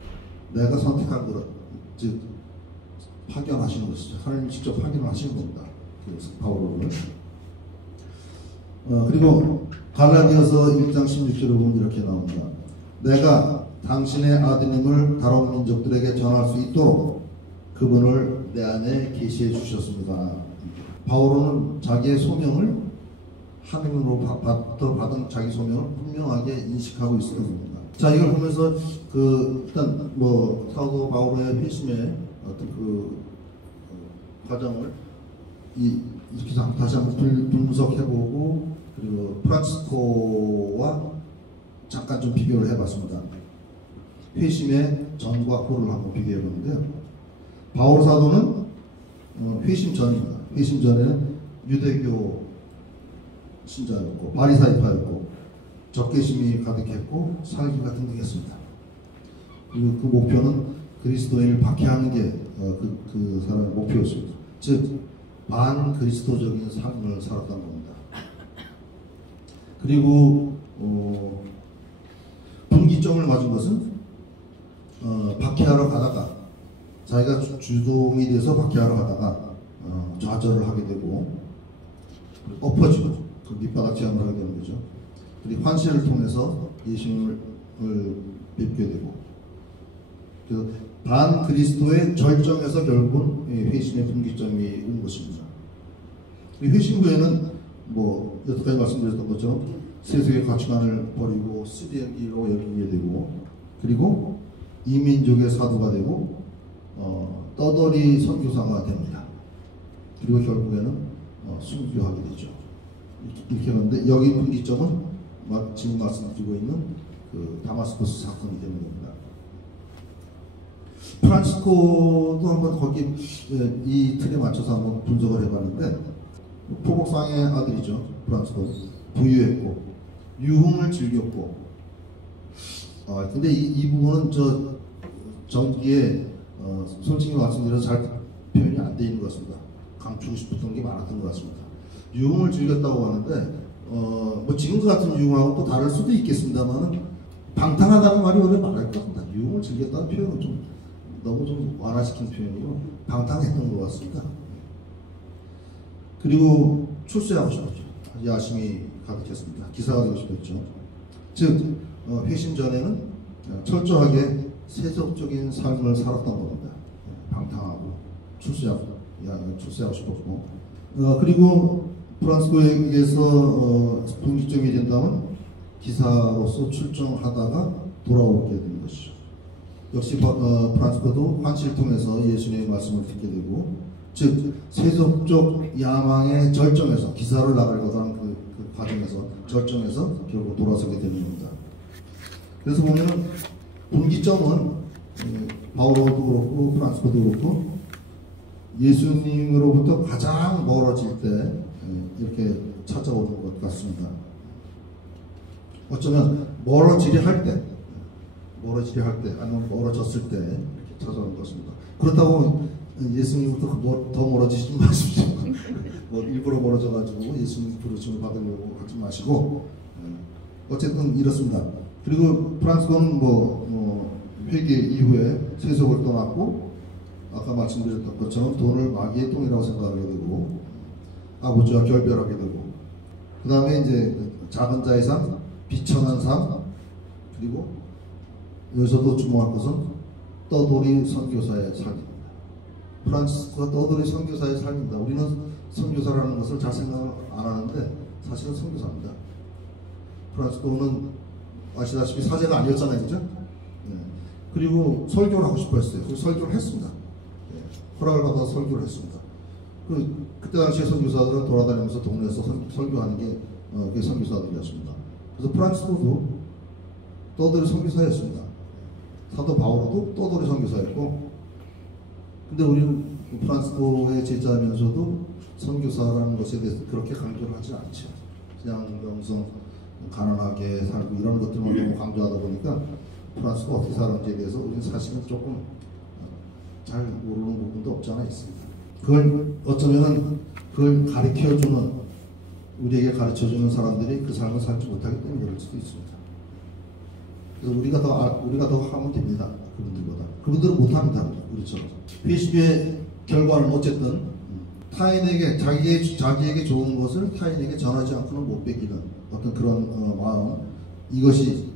내가 선택한 그릇, 즉 파견하시는 것이죠. 하나님이 직접 파견을 하시는 겁니다. 그래서 바울을. 그리고 갈라디아서 1장 16절에 보면 이렇게 나옵니다. 내가 당신의 아드님을 다른 민족들에게 전할 수 있도록 그분을 내 안에 계시해 주셨습니다. 바울은 자기의 소명을 하나님으로부터 받은 자기 소명을 분명하게 인식하고 있었던 겁니다. 자, 이걸 보면서 일단 뭐 사도 바울의 회심의 어떤 그 과정을 이렇게 다시 한번 분석해보고 그리고 프란치스코와 잠깐 좀 비교를 해봤습니다. 회심의 전과 후를 한번 비교해봤는데요. 바울 사도는 회심 전입니다. 회심 전에는 유대교 신자였고 바리사이파였고 적개심이 가득했고 살기가 등등했습니다. 그리고 그 목표는 그리스도인을 박해하는 게 그 사람의 목표였습니다. 즉 반그리스도적인 삶을 살았던 겁니다. 그리고 분기점을 맞은 것은 박해하러 가다가 자기가 주동이 돼서 박해하러 가다가 좌절을 하게 되고 엎어지고 그 밑바닥 체험을 하게 되는 거죠. 그리고 환시를 통해서 예수님을 뵙게 되고 그래서 반그리스도의 절정에서 결국은 회심의 분기점이 온 것입니다. 회심 후에는 뭐 여태까지 말씀드렸던 것처럼 세속의 가치관을 버리고 쓰레기로 여기게 되고 그리고 이민족의 사도가 되고 떠돌이 선교사가 됩니다. 그리고 결국에는 순교하게 되죠. 이렇게 하는데 여기 분기점은 지금 말씀드리고 있는 그 다마스커스 사건이 되는 겁니다. 프란치스코도 한번 거기 이 틀에 맞춰서 한번 분석을 해봤는데 포복상의 아들이죠. 프란치스코 부유했고 유흥을 즐겼고 근데 이 부분은 저 전기에 솔직히 말씀드려서 잘 표현이 안 돼 있는 것 같습니다. 감추고 싶었던 게 많았던 것 같습니다. 유흥을 즐겼다고 하는데 뭐 지금 같은 유흥하고 또 다를 수도 있겠습니다만은 방탕하다는 말이 원래 말할 것 같습니다. 유흥을 즐겼다는 표현은 좀 너무 좀 완화시킨 표현이고 방탕했던 것 같습니다. 그리고 출세하고 싶었죠. 야심이 가득했습니다. 기사가 되고 싶었죠. 즉 회심 전에는 철저하게 세속적인 삶을 살았던 겁니다. 방탕하고 출세하고 싶었고 그리고 프란스코에게서 분기점이 된다면 기사로서 출정하다가 돌아오게 된 것이죠. 역시 프란스코도 환시를 통해서 예수님의 말씀을 듣게 되고 즉 세속적 야망의 절정에서 기사를 나가려고 하는 그 과정에서 절정에서 결국 돌아서게 되는 겁니다. 그래서 보면은 분기점은 바오로도 그렇고 프란스코도 그렇고 예수님으로부터 가장 멀어질 때 이렇게 찾아오는 것 같습니다. 어쩌면 멀어지려 할 때 아니면 멀어졌을 때 이렇게 찾아오는 것입니다. 그렇다고 예수님부터 더 멀어지지 마십시오. 뭐 일부러 멀어져가지고 예수님 부르심을 받으려고 하지 마시고 어쨌든 이렇습니다. 그리고 프란스코는 회개 이후에 세속을 떠났고 아까 말씀드렸던 것처럼 돈을 마귀의 똥이라고 생각하게 되고 아버지와 결별하게 되고 그 다음에 이제 작은 자의 삶, 비천한 삶 그리고 여기서도 주목할 것은 떠돌이 선교사의 삶입니다. 프란시스코가 떠돌이 선교사의 삶입니다. 우리는 선교사라는 것을 잘 생각 안 하는데 사실은 선교사입니다. 프란시스코는 아시다시피 사제가 아니었잖아요, 그죠? 네. 그리고 설교를 하고 싶어 했어요. 그래서 설교를 했습니다. 네. 허락을 받아서 설교를 했습니다. 그때 당시에 선교사들은 돌아다니면서 동네에서 설교하는 게 그게 선교사들이었습니다. 그래서 프란시스코도 떠돌이 선교사였습니다. 사도 바오로도 떠돌이 선교사였고, 근데 우리는 프란시스코의 제자면서도 선교사라는 것에 대해서 그렇게 강조를 하지 않죠. 그냥 명성 가난하게 살고 이런 것들만 너무 강조하다 보니까 프란시스코가 어떻게 살았는지에 대해서 우리는 사실은 조금 잘 모르는 부분도 없지 않아 있습니다. 그걸 어쩌면은 그걸 가르쳐주는 우리에게 가르쳐주는 사람들이 그 삶을 살지 못하기 때문에 그럴 수도 있습니다. 그래서 우리가 더 하면 됩니다. 그분들보다. 그분들은 못합니다. 그렇죠. 회심의 결과는 어쨌든 타인에게 자기에게 좋은 것을 타인에게 전하지 않고는 못 베기는 어떤 그런 마음, 이것이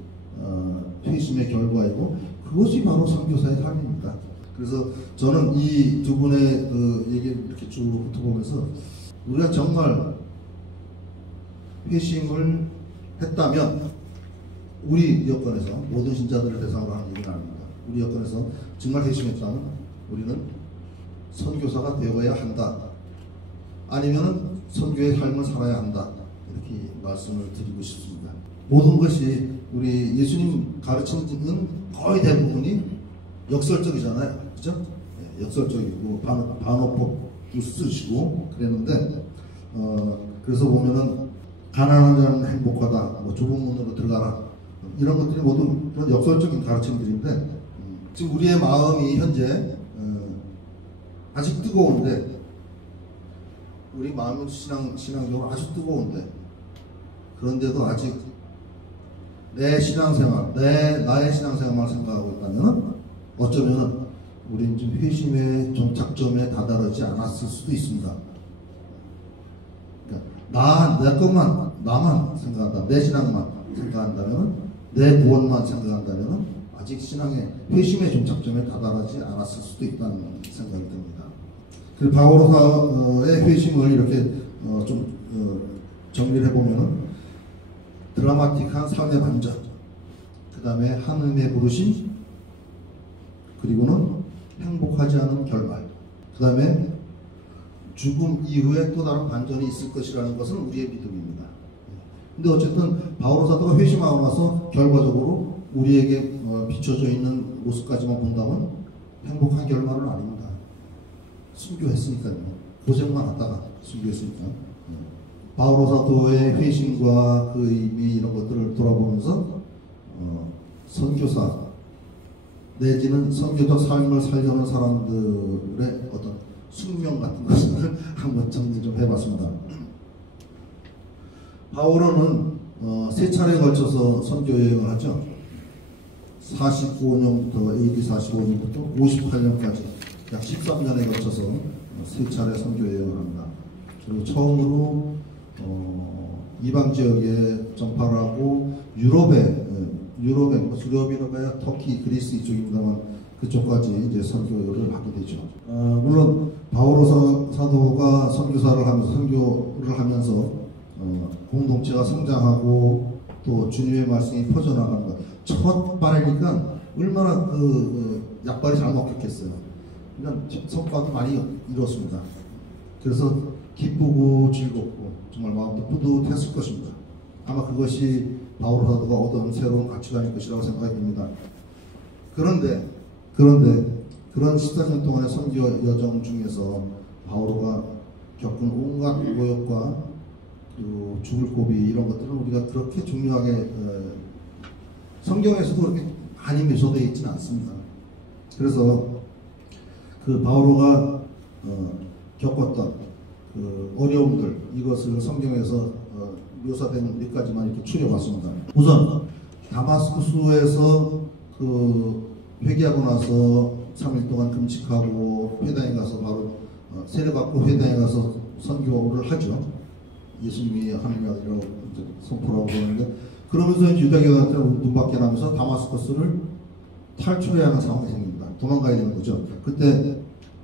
회심의 결과이고 그것이 바로 선교사의 삶입니다. 그래서 저는 이 두 분의 얘기를 이렇게 쭉 훑어보면서 우리가 정말 회심을 했다면 우리 여건에서 모든 신자들을 대상으로 하는 얘기는 아닙니다. 우리 여건에서 정말 회심했다면 우리는 선교사가 되어야 한다. 아니면 선교의 삶을 살아야 한다. 이렇게 말씀을 드리고 싶습니다. 모든 것이 우리 예수님 가르침은 거의 대부분이 역설적이잖아요. 그죠? 네, 역설적이고 반어법도 쓰시고 그랬는데 그래서 보면은 가난한 자는 행복하다. 뭐 좁은 문으로 들어가라. 이런 것들이 모두 그런 역설적인 가르침들인데 지금 우리의 마음이 현재 아직 뜨거운데 우리 마음은 신앙적으로 아주 뜨거운데 그런데도 아직 내 신앙생활, 나의 신앙생활만 생각하고 있다면 어쩌면 우리는 지금 회심의 정착점에 다다르지 않았을 수도 있습니다. 그러니까 내 것만, 나만 생각한다, 내 신앙만 생각한다면, 내 구원만 생각한다면 아직 신앙의 회심의 정착점에 다다르지 않았을 수도 있다는 생각이 듭니다. 그 바오로사의 회심을 이렇게 좀 정리를 해보면은 드라마틱한 삶의 반전, 그 다음에 하느님의 부르심, 그리고는 행복하지 않은 결말, 그 다음에 죽음 이후에 또 다른 반전이 있을 것이라는 것은 우리의 믿음입니다. 근데 어쨌든 바오로 사도가 회심하고 나서 결과적으로 우리에게 비춰져 있는 모습까지만 본다면 행복한 결말은 아닙니다. 순교했으니까요. 고생만 하다가 순교했으니까. 바오로 사도의 회심과 그 의미 이런 것들을 돌아보면서 선교사 내지는 선교적 삶을 살려는 사람들의 어떤 숙명 같은 것을 한번 정리 좀 해봤습니다. 바오로는 세 차례에 걸쳐서 선교 여행을 하죠. 45년부터 AD 45년부터 58년까지 약 13년에 걸쳐서 세 차례 선교 여행을 합니다. 그리고 처음으로 이방 지역에 전파를 하고 유럽에 유럽이라고야 터키, 그리스 이쪽입니다만 그쪽까지 이제 선교를 하게 되죠. 물론 바오로 사도가 선교를 하면서 공동체가 성장하고 또 주님의 말씀이 퍼져나갑니다. 첫 발이니까 얼마나 약발이 잘 먹혔겠어요. 그냥 성과도 많이 이뤘습니다. 그래서 기쁘고 즐겁고 정말 마음도 뿌듯했을 것입니다. 아마 그것이 바오로 사도가 얻은 새로운 가치관일 것이라고 생각이 듭니다. 그런데 그런 14년 동안의 선교 여정 중에서 바오로가 겪은 온갖 모욕과 그리고 죽을 고비 이런 것들은 우리가 그렇게 중요하게 성경에서도 그렇게 많이 묘사되어 있지는 않습니다. 그래서 그 바오로가 겪었던 그 어려움들 이것을 성경에서 묘사된 몇 가지만 이렇게 추려봤습니다. 우선 다마스쿠스에서 그 회개하고 나서 3일 동안 금식하고 회당에 가서 바로 세례받고 회당에 가서 선교를 하죠. 예수님이 하나님의 아들이라고 선포하고 그러는데 그러면서 유다교단한테 눈밖에 나면서 다마스커스를 탈출해야 하는 상황이 생깁니다. 도망가야 되는 거죠. 그때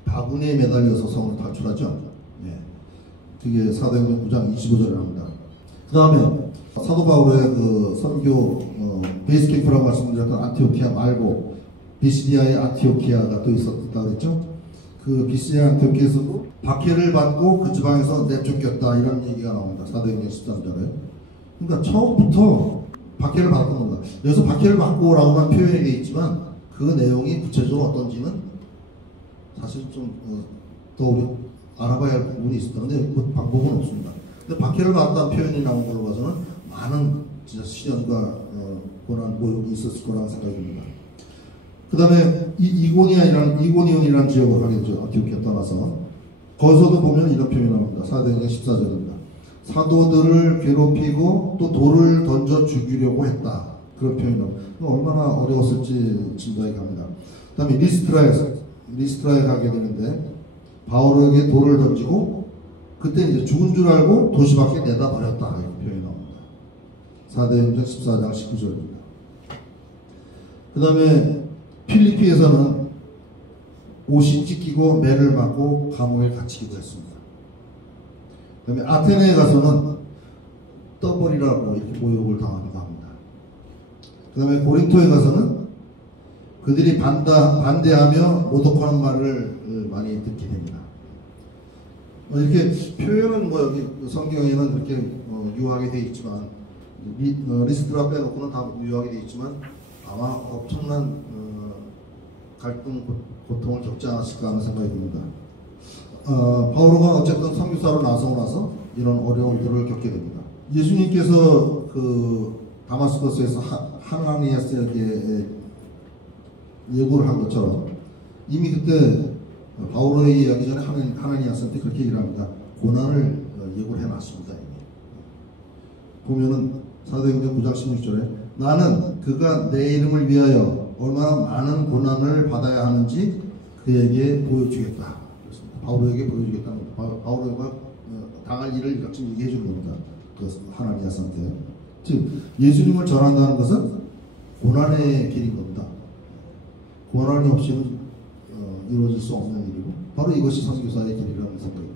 바구니에 매달려서 성을 탈출하죠. 네. 그게 사도행전 9장 25절에 나옵니다. 그 다음에 사도 바울의 그 선교 베이스 캠프라고 말씀드렸던 안티오키아 말고 비시디아의 안티오키아가 또 있었다 그랬죠. 그 비시디아 안티오키아에서도 박해를 받고 그 지방에서 내쫓겼다 이런 얘기가 나옵니다. 사도행전 13절에. 그러니까 처음부터 박해를 받았던 겁니다. 여기서 박해를 받고라고만 표현이 되어 있지만 그 내용이 구체적으로 어떤지는 사실 좀 더 우리 알아봐야 할 부분이 있었다. 근데 그 방법은 없습니다. 근데 박해를 받았다는 표현이 나온 걸로 봐서는 많은 진짜 시련과 고난, 모욕이 있었을 거라는 생각이 듭니다. 그 다음에 이고니온이라는 지역을 하게 되죠. 안티오키아 떠나서. 거기서도 보면 이런 표현이 나옵니다. 사도행전 14절입니다. 사도들을 괴롭히고 또 돌을 던져 죽이려고 했다. 그런 표현이 나옵니다. 얼마나 어려웠을지 짐작이 갑니다. 그 다음에 리스트라에 가게 되는데 바울에게 돌을 던지고 그때 이제 죽은 줄 알고 도시 밖에 내다 버렸다. 이렇게 표현이 나옵니다. 사도행전 14장 19절입니다. 그 다음에 필리피에서는 옷이 찢기고 매를 맞고 감옥에 갇히기도 했습니다. 그 다음에 아테네에 가서는 떠벌이라고 이렇게 모욕을 당하기도 합니다. 그 다음에 고린토에 가서는 그들이 반대하며 모독하는 말을 많이 듣게 됩니다. 이렇게 표현은 여기 성경에는 이렇게 유효하게 되어 있지만 리스트라 빼놓고는 다 유효하게 되어 있지만 아마 엄청난 갈등, 고통을 겪지 않았을까 하는 생각이 듭니다. 바오로가 어쨌든 선교사로 나서고 나서 이런 어려움들을 겪게 됩니다. 예수님께서 그 다마스커스에서 하나니아스에게 예고를 한 것처럼 이미 그때 바오로의 이야기 전에 하나니아스한테 그렇게 얘기를 합니다. 고난을 예고를 해놨습니다. 이미. 보면은 사도행전 9장 16절에 나는 그가 내 이름을 위하여 얼마나 많은 고난을 받아야 하는지 그에게 보여주겠다. 그렇습니다. 바오로에게 보여주겠다는 겁니다. 바오로가 당할 일을 지금 얘기해 주는 겁니다. 그 하나니아스한테. 즉 예수님을 전한다는 것은 고난의 길인 겁니다. 고난이 없이는 이루어질 수 없는 일이고 바로 이것이 선교사의 길이라는 생각입니다.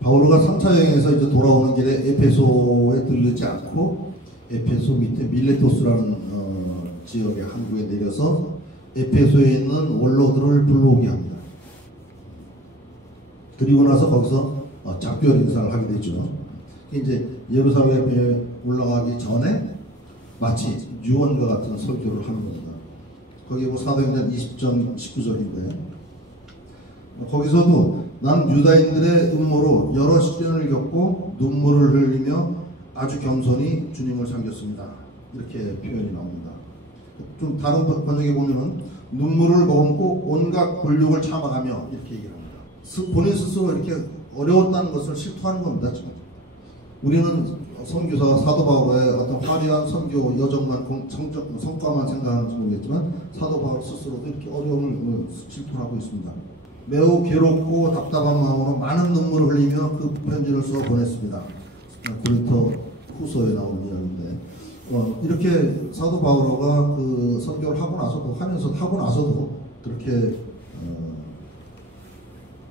바오로가 3차 여행에서 이제 돌아오는 길에 에페소에 들르지 않고 에페소 밑에 밀레토스라는 지역의 항구에 내려서 에페소에 있는 원로들을 불러오게 합니다. 그리고 나서 거기서 작별 인사를 하게 되죠. 이제 예루살렘에 올라가기 전에 마치 유언과 같은 설교를 하는 겁니다. 거기 뭐 사도행전 20장 19절인데 거기서도 난 유다인들의 음모로 여러 시련을 겪고 눈물을 흘리며 아주 겸손히 주님을 섬겼습니다. 이렇게 표현이 나옵니다. 좀 다른 번역에 보면은 눈물을 머금고 온갖 곤욕을 참아가며 이렇게 얘기를 합니다. 본인 스스로 이렇게 어려웠다는 것을 실토하는 겁니다. 지금. 우리는 선교사 사도 바울의 어떤 화려한 선교 여정만 성과만 생각하는지 모르겠지만 사도 바울 스스로도 이렇게 어려움을 실토하고 있습니다. 매우 괴롭고 답답한 마음으로 많은 눈물을 흘리며 그 편지를 써 보냈습니다. 고린토 후서에 나오는 이야기인데 이렇게 사도 바울가 그 선교를 하고 나서도 그렇게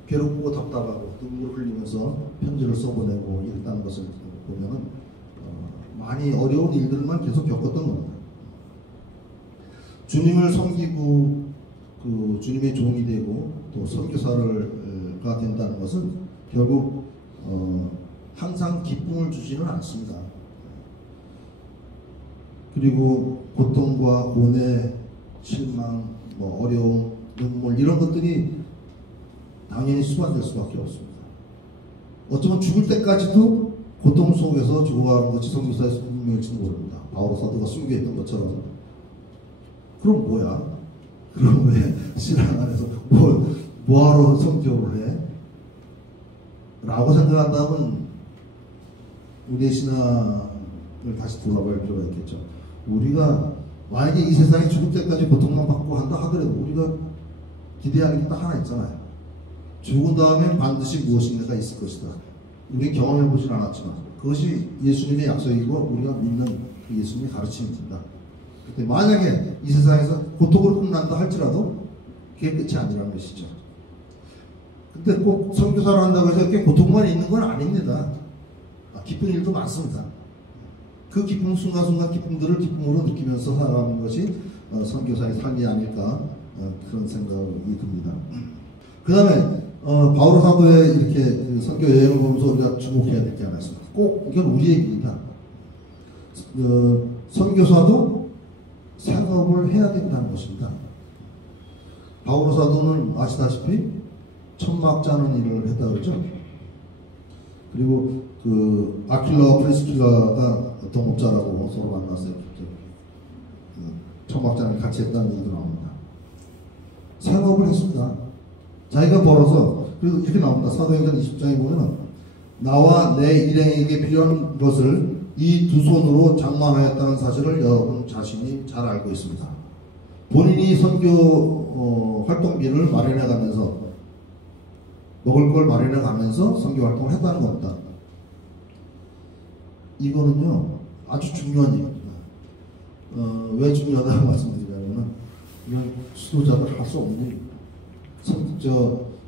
괴롭고 답답하고 눈물을 흘리면서 편지를 써보내고 이랬다는 것을 보면은 많이 어려운 일들만 계속 겪었던 겁니다. 주님을 섬기고 그 주님의 종이 되고 또 선교사가 된다는 것은 결국 항상 기쁨을 주지는 않습니다. 그리고 고통과 고뇌, 실망, 어려움, 눈물 이런 것들이 당연히 수반될 수밖에 없습니다. 어쩌면 죽을 때까지도 고통 속에서 죽어가는 것이 선교사의 숙명일지도 모릅니다. 바울 사도가 순교했던 것처럼. 그럼 뭐야? 그럼 왜 신앙 안에서 뭐하러 선교를 해? 라고 생각한다면 우리의 신앙을 다시 돌아볼 필요가 있겠죠. 우리가 만약에 이 세상에 죽을 때까지 고통만 받고 한다 하더라도 우리가 기대하는 게 딱 하나 있잖아요. 죽은 다음에 반드시 무엇인가가 있을 것이다. 우리 경험해보진 않았지만 그것이 예수님의 약속이고 우리가 믿는 그 예수님의 가르침입니다. 그때 만약에 이 세상에서 고통으로 끝난다 할지라도 그게 끝이 아니라는 것이죠. 근데 꼭 선교사를 한다고 해서 이렇게 고통만 있는 건 아닙니다. 기쁜 일도 많습니다. 그 기쁨 순간순간 기쁨들을 기쁨으로 느끼면서 살아가는 것이 선교사의 삶이 아닐까 그런 생각이 듭니다. 그 다음에 바울 사도의 이렇게 선교 여행을 보면서 우리가 주목해야 될 게 하나 있습니다. 꼭 이건 우리 얘기입니다. 선교사도 생업을 해야 된다는 것입니다. 바울 사도는 아시다시피 천막 짜는 일을 했다 그러죠. 그리고 그 아킬라와 프리스킬라가 동업자라고 서로 만났어요. 천막 짜는 일 같이 했다는 얘기도 나옵니다. 생업을 했습니다. 자기가 벌어서 그리고 이렇게 나옵니다. 사도행전 20장에 보면 나와 내 일행에게 필요한 것을 이 두 손으로 장만하였다는 사실을 여러분 자신이 잘 알고 있습니다. 본인이 선교 활동비를 마련해가면서 먹을 걸 마련해가면서 선교 활동을 했다는 겁니다. 이거는요 아주 중요한 얘기입니다. 왜 중요하다고 말씀드리냐면은 이건 수도자들 할 수 없는 일입니다.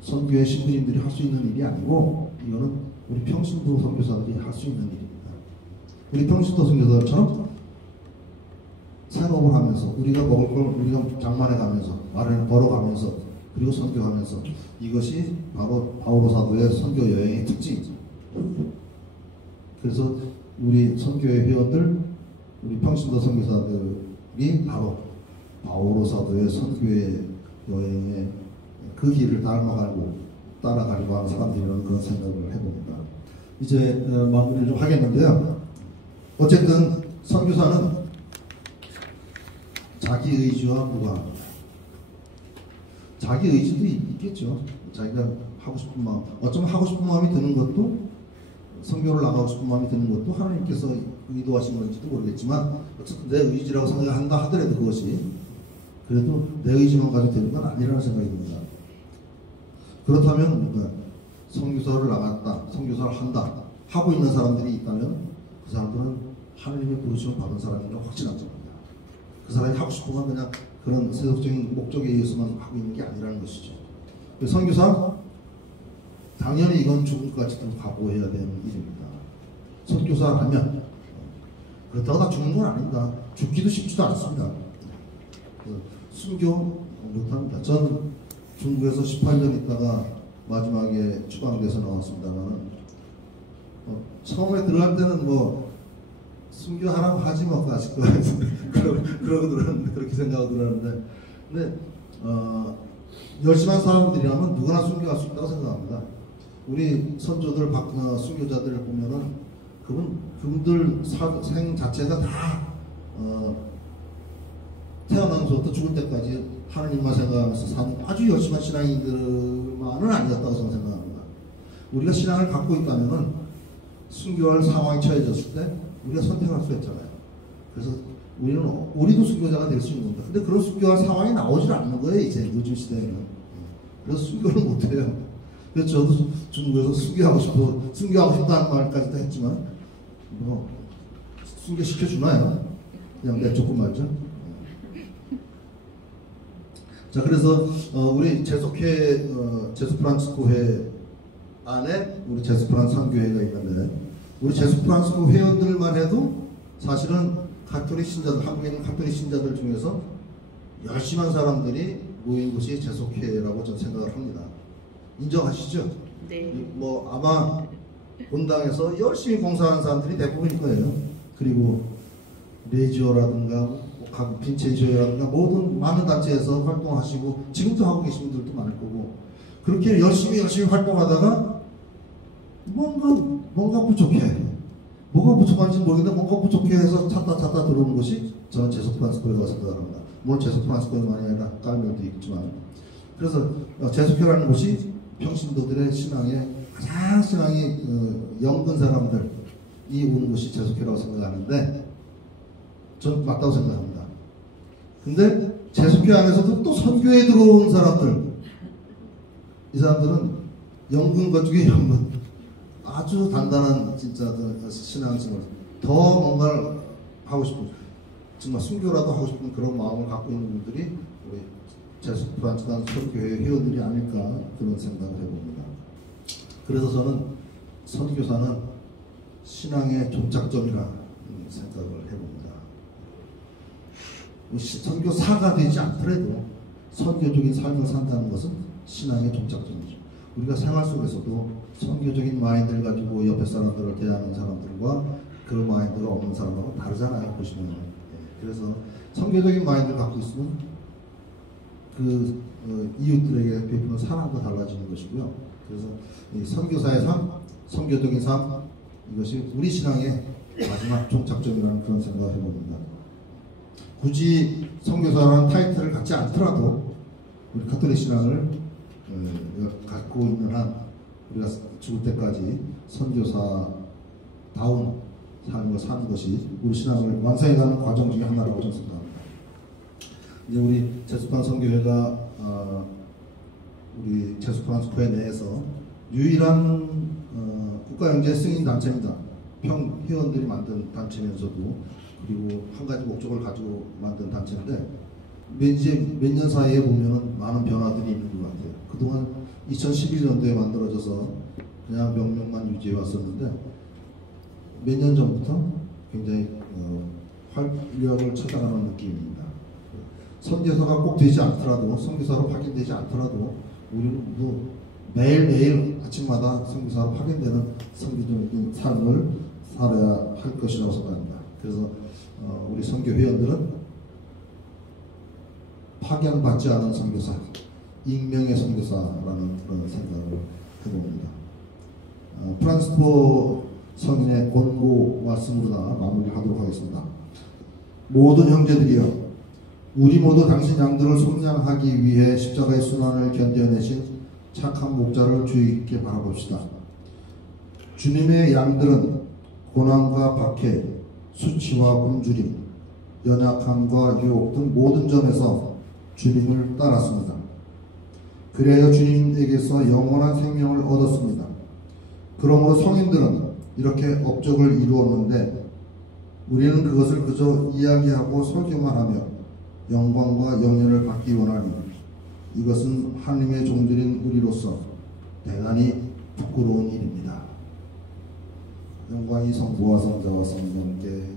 선교의 신부님들이 할 수 있는 일이 아니고 이거는 우리 평신도 선교사들이 할 수 있는 일입니다. 우리 평신도 선교사들처럼 생업을 하면서 우리가 먹을 걸 우리가 장만해 가면서 마련해 벌어가면서 그리고 선교하면서 이것이 바로 바울 사도의 선교 여행의 특징이죠. 그래서 우리 선교회 회원들 우리 평신도 선교사들이 바로 바울 사도의 선교회 여행의 그 길을 따라가려고 하는 사람들이라는 그런 생각을 해봅니다. 이제 마무리를 좀 하겠는데요. 어쨌든 선교사는 자기 의지와 무관합니다. 자기 의지도 있겠죠. 자기가 하고 싶은 마음, 어쩌면 하고 싶은 마음이 드는 것도 선교를 나가고 싶은 마음이 드는 것도 하나님께서 의도하신 건지도 모르겠지만 어쨌든 내 의지라고 생각한다 하더라도 그것이 그래도 내 의지만 가지고 되는 건 아니라는 생각이 듭니다. 그렇다면 선교사를 나갔다, 선교사를 한다 하고 있는 사람들이 있다면 그 사람들은 하나님의 부르심을 받은 사람인 걸 확신한 겁니다. 그 사람이 하고 싶은 건 그냥 그런 세속적인 목적에 의해서만 하고 있는 게 아니라는 것이죠. 선교사 당연히 이건 죽음까지도 각오해야 되는 일입니다. 선교사 하면 그렇다고 다 죽는 건 아닙니다. 죽기도 쉽지도 않습니다. 순교 못합니다. 저는 중국에서 18년 있다가 마지막에 추방돼서 나왔습니다만 처음에 들어갈 때는 순교하라고 하지 뭐 아직 그러고 들었는데 그렇게 생각하고 들었는데 근데 열심한 사람들이라면 누구나 순교할 수 있다고 생각합니다. 우리 선조들 순교자들을 보면은 그분들 생 자체가 다 태어나면서부터 죽을 때까지 하나님만 생각하면서 사는 아주 열심한 신앙인들만은 아니었다고 저는 생각합니다. 우리가 신앙을 갖고 있다면은 순교할 상황이 처해졌을 때 우리가 선택할 수 있잖아요. 그래서 우리도 순교자가 될 수 있는 겁니다. 근데 그런 순교할 상황이 나오질 않는 거예요, 이제 요즘 시대에는. 그래서 순교를 못해요. 그래서 저도 중국에서 순교하고 싶다는 말까지도 했지만, 뭐, 순교시켜주나요? 그냥 내쫓고 말죠. 자, 그래서, 우리 제수 프란치스코 회 안에 우리 제수 프란스 선교회가 있는데, 우리 제수 프란치스코 회원들만 해도 사실은 가톨릭 신자들, 한국에 있는 가톨릭 신자들 중에서 열심한 사람들이 모인 곳이 제속회라고 저는 생각을 합니다. 인정하시죠? 네. 뭐 아마 본당에서 열심히 봉사하는 사람들이 대부분일 거예요. 그리고 레지오라든가 빈첸시오라든가 모든 많은 단체에서 활동하시고 지금도 하고 계신 분들도 많을 거고, 그렇게 열심히 활동하다가 뭔가 부족해. 뭐가 부족한지 모르겠는데 뭔가 부족해 해서 찾다 들어오는 것이 저는 제수 프란치스코라고 생각합니다. 물론 제수 프란치스코만이 아니라 깔면도 있지만, 그래서 제수교라는 곳이 평신도들의 가장 신앙이 영근 사람들이 오는 곳이 제수교라고 생각하는데, 저는 맞다고 생각합니다. 근데 제수교 안에서도 또 선교에 들어온 사람들, 이 사람들은 영근 것 중에 영근, 아주 단단한 진짜 신앙생활, 더 뭔가를 하고 싶은, 정말 순교라도 하고 싶은 그런 마음을 갖고 있는 분들이 우리 제수 프란치스코 선교회 회원들이 아닐까, 그런 생각을 해봅니다. 그래서 저는 선교사는 신앙의 종착점이라는 생각을 해봅니다. 선교사가 되지 않더라도 선교적인 삶을 산다는 것은 신앙의 종착점이죠. 우리가 생활 속에서도 선교적인 마인드를 가지고 옆에 사람들을 대하는 사람들과 그 마인드가 없는 사람하고 다르잖아요, 보시면. 그래서 선교적인 마인드를 갖고 있으면 이웃들에게 베푸는 사랑도 달라지는 것이고요. 그래서 이 선교사의 삶, 선교적인 삶, 이것이 우리 신앙의 마지막 종착점이라는 그런 생각을 해봅니다. 굳이 선교사라는 타이틀을 갖지 않더라도 우리 가톨릭 신앙을 갖고 있는 한 우리가 죽을 때까지 선교사다운 삶을 사는 것이 우리 신앙을 완성해가는 과정 중에 하나라고 저는 생각합니다. 이제 우리 제수프란 선교회가 우리 제수프란 교회 내에서 유일한 국가영재 승인 단체입니다. 회원들이 만든 단체면서도, 그리고 한 가지 목적을 가지고 만든 단체인데, 몇 년 사이에 보면은 많은 변화들이 있는 것 같아요. 그동안 2011년도에 만들어져서 그냥 명명만 유지해 왔었는데, 몇 년 전부터 굉장히 활력을 찾아가는 느낌입니다. 선교사가 꼭 되지 않더라도, 선교사로 파견되지 않더라도 우리는 모두 매일매일 아침마다 선교사로 파견되는 선교적인 삶을 살아야 할 것이라고 생각합니다. 그래서 우리 선교 회원들은 파견받지 않은 선교사, 익명의 선교사라는 그런 생각을 해봅니다. 프란치스코 성인의 권고 말씀으로 마무리하도록 하겠습니다. 모든 형제들이여, 우리 모두 당신 양들을 속량하기 위해 십자가의 순환을 견뎌내신 착한 목자를 주의 있게 바라봅시다. 주님의 양들은 고난과 박해, 수치와 굶주림, 연약함과 유혹 등 모든 점에서 주님을 따랐습니다. 그래야 주님에게서 영원한 생명을 얻었습니다. 그러므로 성인들은 이렇게 업적을 이루었는데 우리는 그것을 그저 이야기하고 설교만 하며 영광과 영예를 받기 원하니 이것은 하나님의 종들인 우리로서 대단히 부끄러운 일입니다. 영광이 성부와 성자와 성령께